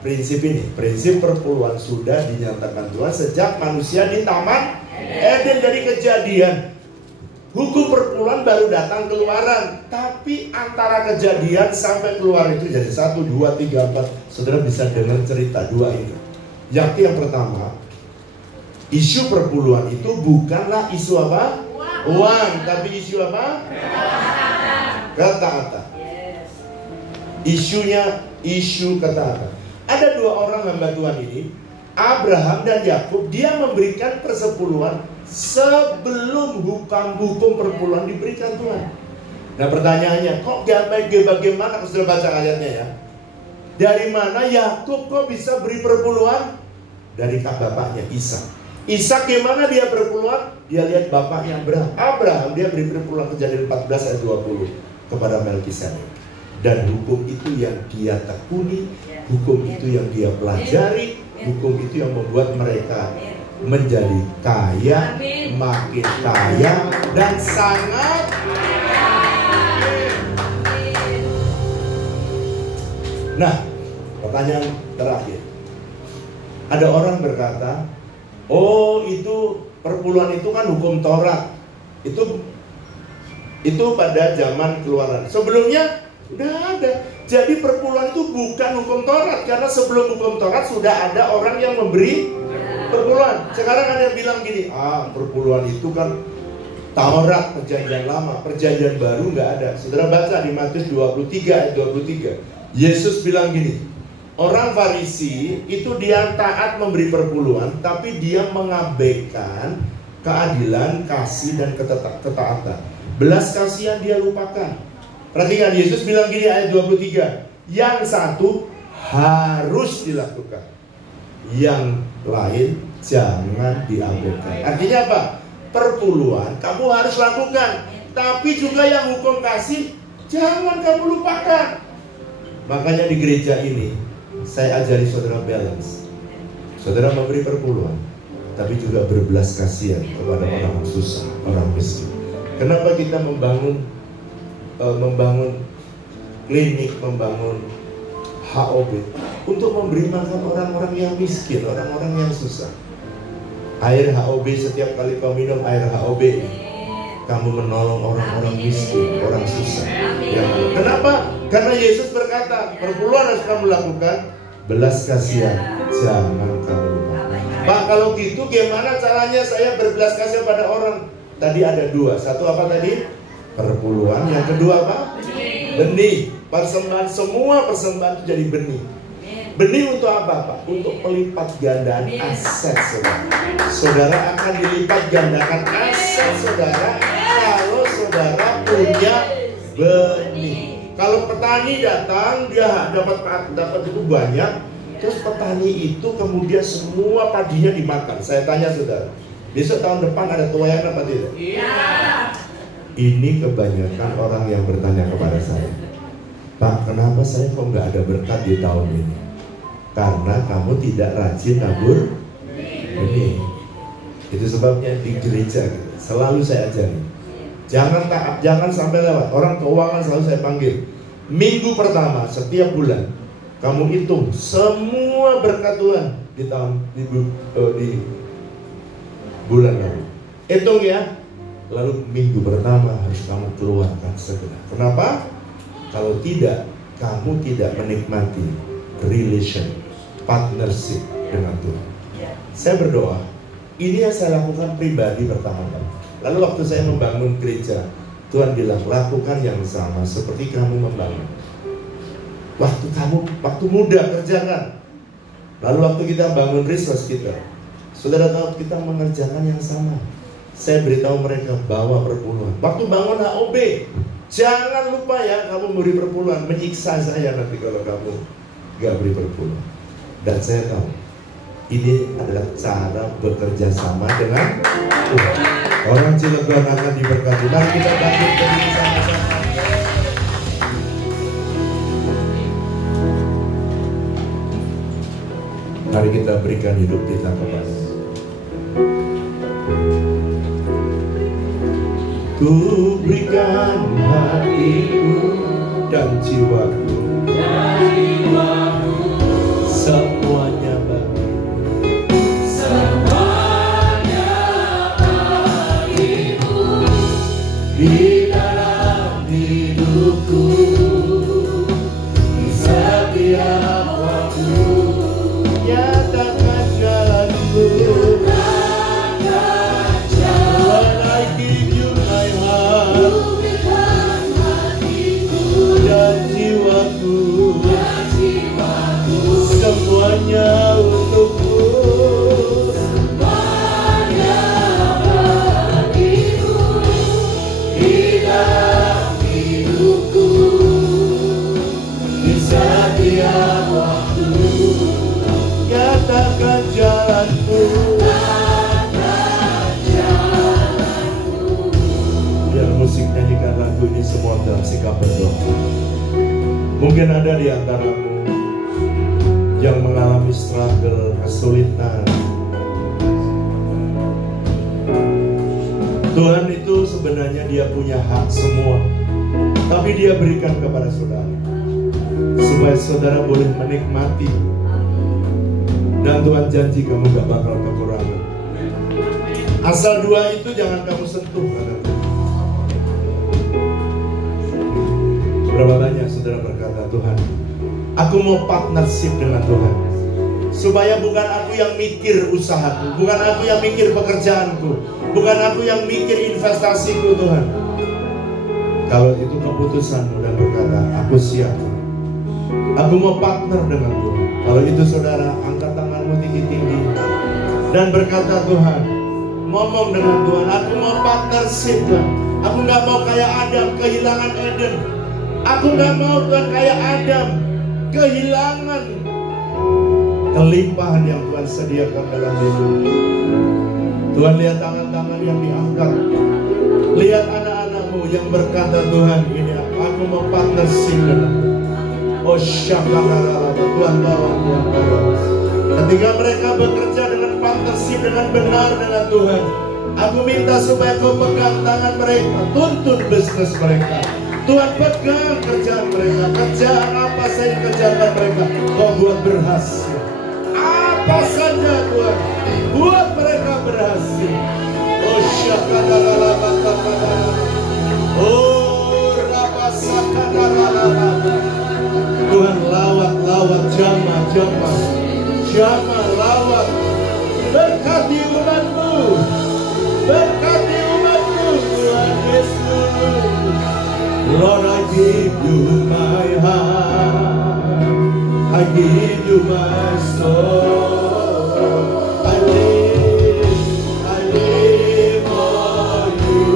Prinsip perpuluhan sudah dinyatakan Tuhan sejak manusia di Taman Eden. Dari Kejadian. Hukum perpuluhan baru datang Keluaran. Tapi antara Kejadian sampai Keluaran itu jadi 1, 2, 3, 4. Saudara bisa dengar cerita 2 ini. Yang pertama, isu perpuluhan itu bukanlah isu apa? Uang. Tapi isu apa? Ketaatan. Isunya isu ketaatan. Ada 2 orang hamba Tuhan ini, Abraham dan Yakub. Dia memberikan persepuluhan sebelum hukum perpuluhan diberikan Tuhan. Nah pertanyaannya, kok bagaimana? Sudah baca ayatnya ya. Dari mana Yakub kok bisa beri perpuluhan? Dari bapaknya Ishak. Ishak gimana dia perpuluhan? Dia lihat bapaknya Abraham dia beri perpuluhan. Kejadian 14 ayat 20 kepada Melkisedek. Dan hukum itu yang dia tekuni, hukum itu yang dia pelajari, hukum itu yang membuat mereka menjadi kaya, makin kaya, dan sangat. Nah, pertanyaan terakhir. Ada orang berkata, oh itu perpuluhan itu kan hukum Taurat. Itu pada zaman Keluaran. Sebelumnya udah ada. Jadi perpuluhan itu bukan hukum Taurat. Karena sebelum hukum Taurat sudah ada orang yang memberi perpuluhan. Sekarang ada yang bilang gini, perpuluhan itu kan Taurat, perjanjian lama. Perjanjian baru nggak ada. Saudara baca di Matius 23 ayat 23. Yesus bilang gini, orang Farisi itu dia taat memberi perpuluhan, tapi dia mengabaikan keadilan, kasih, dan ketaatan. Belas kasihan dia lupakan. Perhatikan, Yesus bilang gini ayat 23. Yang satu harus dilakukan, yang lain jangan diabaikan. Artinya apa? Perpuluhan kamu harus lakukan, tapi juga yang hukum kasih jangan kamu lupakan. Makanya di gereja ini saya ajari saudara balance. Saudara memberi perpuluhan, tapi juga berbelas kasihan kepada orang susah, orang miskin. Kenapa kita membangun klinik, membangun HOB untuk memberi makan orang-orang yang miskin, orang-orang yang susah. Air HOB, setiap kali kau minum air HOB, kamu menolong orang-orang miskin, orang susah. Ya. Kenapa? Karena Yesus berkata, perpuluhan harus kamu lakukan, belas kasihan jangan kamu lupakan. Pak, kalau gitu gimana caranya saya berbelas kasihan pada orang? tadi ada dua. Satu apa tadi? Perpuluhan. Yang kedua apa? Benih. Persembahan, semua persembahan itu jadi benih. Benih untuk apa, Pak? Untuk pelipat gandaan aset saudara. Saudara akan dilipat gandakan aset saudara kalau saudara punya benih. Kalau petani datang, dia dapat itu banyak. Terus petani itu kemudian semua padinya dimakan. Saya tanya saudara, besok tahun depan ada tuayan apa tidak? Iya. Ini kebanyakan orang yang bertanya kepada saya, Pak, kenapa saya kok nggak ada berkat di tahun ini? Karena kamu tidak rajin nabur benih. Itu sebabnya di gereja selalu saya ajari, jangan sampai lewat. Orang keuangan selalu saya panggil. Minggu pertama setiap bulan kamu hitung semua berkat Tuhan di bulan lalu. Hitung ya. Lalu minggu pertama harus kamu keluarkan segera. Kenapa? Kalau tidak, kamu tidak menikmati relation, partnership dengan Tuhan. Saya berdoa, ini yang saya lakukan pribadi pertama-tama. Lalu waktu saya membangun gereja, Tuhan bilang, lakukan yang sama seperti kamu membangun. Waktu muda kerjakan. Lalu waktu kita bangun resource kita, saudara tahu kita mengerjakan yang sama. Saya beritahu mereka bawa perpuluhan. Waktu bangun HOB, jangan lupa ya kamu beri perpuluhan. Menyiksa saya nanti kalau kamu gak beri perpuluhan. Dan saya tahu ini adalah cara bekerja sama dengan Tuhan. Orang Cilegon akan diberkati. Mari kita bangkit berdiri sama-sama. Mari kita berikan hidup kita kepada Ku berikan hatiku dan jiwaku, semuanya bagimu di dalam hidupku, setiap waktu nyatakan jalanku. Semuanya untukmu, semuanya bagimu di dalam hidupku, di setiap waktu nyatakan jalanku. Biar musik nyanyikan lagu ini semua dalam sikap berdoa. Mungkin ada di antaramu yang mengalami struggle, kesulitan. Tuhan itu sebenarnya dia punya hak semua, tapi dia berikan kepada saudara supaya saudara boleh menikmati. Dan Tuhan janji kamu gak bakal kekurangan. Asal dua itu jangan kamu sentuh, kata Tuhan. Berapa banyak saudara berkata, Tuhan, aku mau partnership dengan Tuhan, supaya bukan aku yang mikir usahaku, bukan aku yang mikir pekerjaanku, bukan aku yang mikir investasiku, Tuhan. Kalau itu keputusanmu dan berkata, aku siap, aku mau partner dengan Tuhan. Kalau itu saudara, angkat tanganmu tinggi-tinggi dan berkata, Tuhan, ngomong dengan Tuhan, aku mau partnership, Tuhan. Aku gak mau kayak Adam kehilangan Eden. Aku gak mau Tuhan kayak Adam kehilangan kelimpahan yang Tuhan sediakan dalam hidup. Tuhan, lihat tangan-tangan yang diangkat, lihat anak-anakmu yang berkata, Tuhan, ini aku mau partnership dengan Oh syakalalala, Tuhan bawa. Ketika mereka bekerja dengan partnership dengan benar dengan Tuhan, aku minta supaya kau pegang tangan mereka, tuntun bisnis mereka. Tuhan pegang kerjaan mereka, kerjaan apa saja kerjakan mereka, kau buat berhasil. Apa saja Tuhan, buat mereka berhasil. Oh syakalalala, oh rapasakalalala. Tuhan lawat jamah lawat. Berkati umatmu, berkati umatmu. Lord, I give you my heart, I give you my soul. I live for you.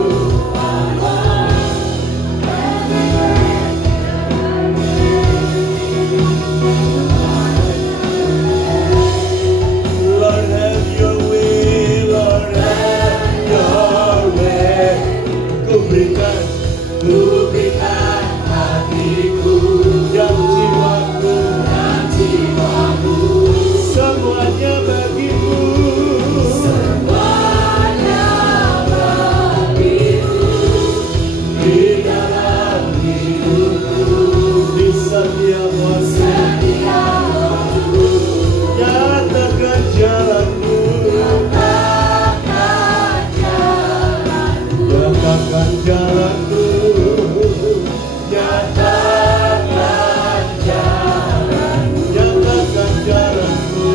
Lord, have your way, Lord, have your way. Ku berikan hatiku dan jiwaku, semuanya bagimu, di dalam hidupku, di setiap waktu. Nyatakan jalanmu, nyatakan jalanmu, nyatakan jalanmu, nyatakan jalanmu, nyatakan jalanmu.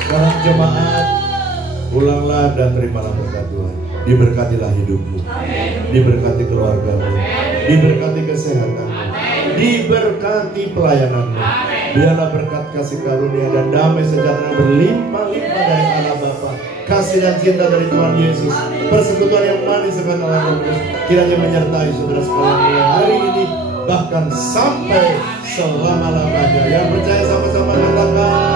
Sekarang jemaat, pulanglah dan terimalah berkat Tuhan. Diberkatilah hidupmu, diberkati keluargamu, diberkati kesehatan, diberkati pelayananmu. Biarlah berkat kasih karunia dan damai sejahtera berlimpah-limpah dari Allah Bapa, kasih dan cinta dari Tuhan Yesus, persekutuan yang manis dengan Allah Roh Kudus kiranya menyertai saudara sekalian mulai hari ini bahkan sampai selama-lamanya. Yang percaya sama-sama katakan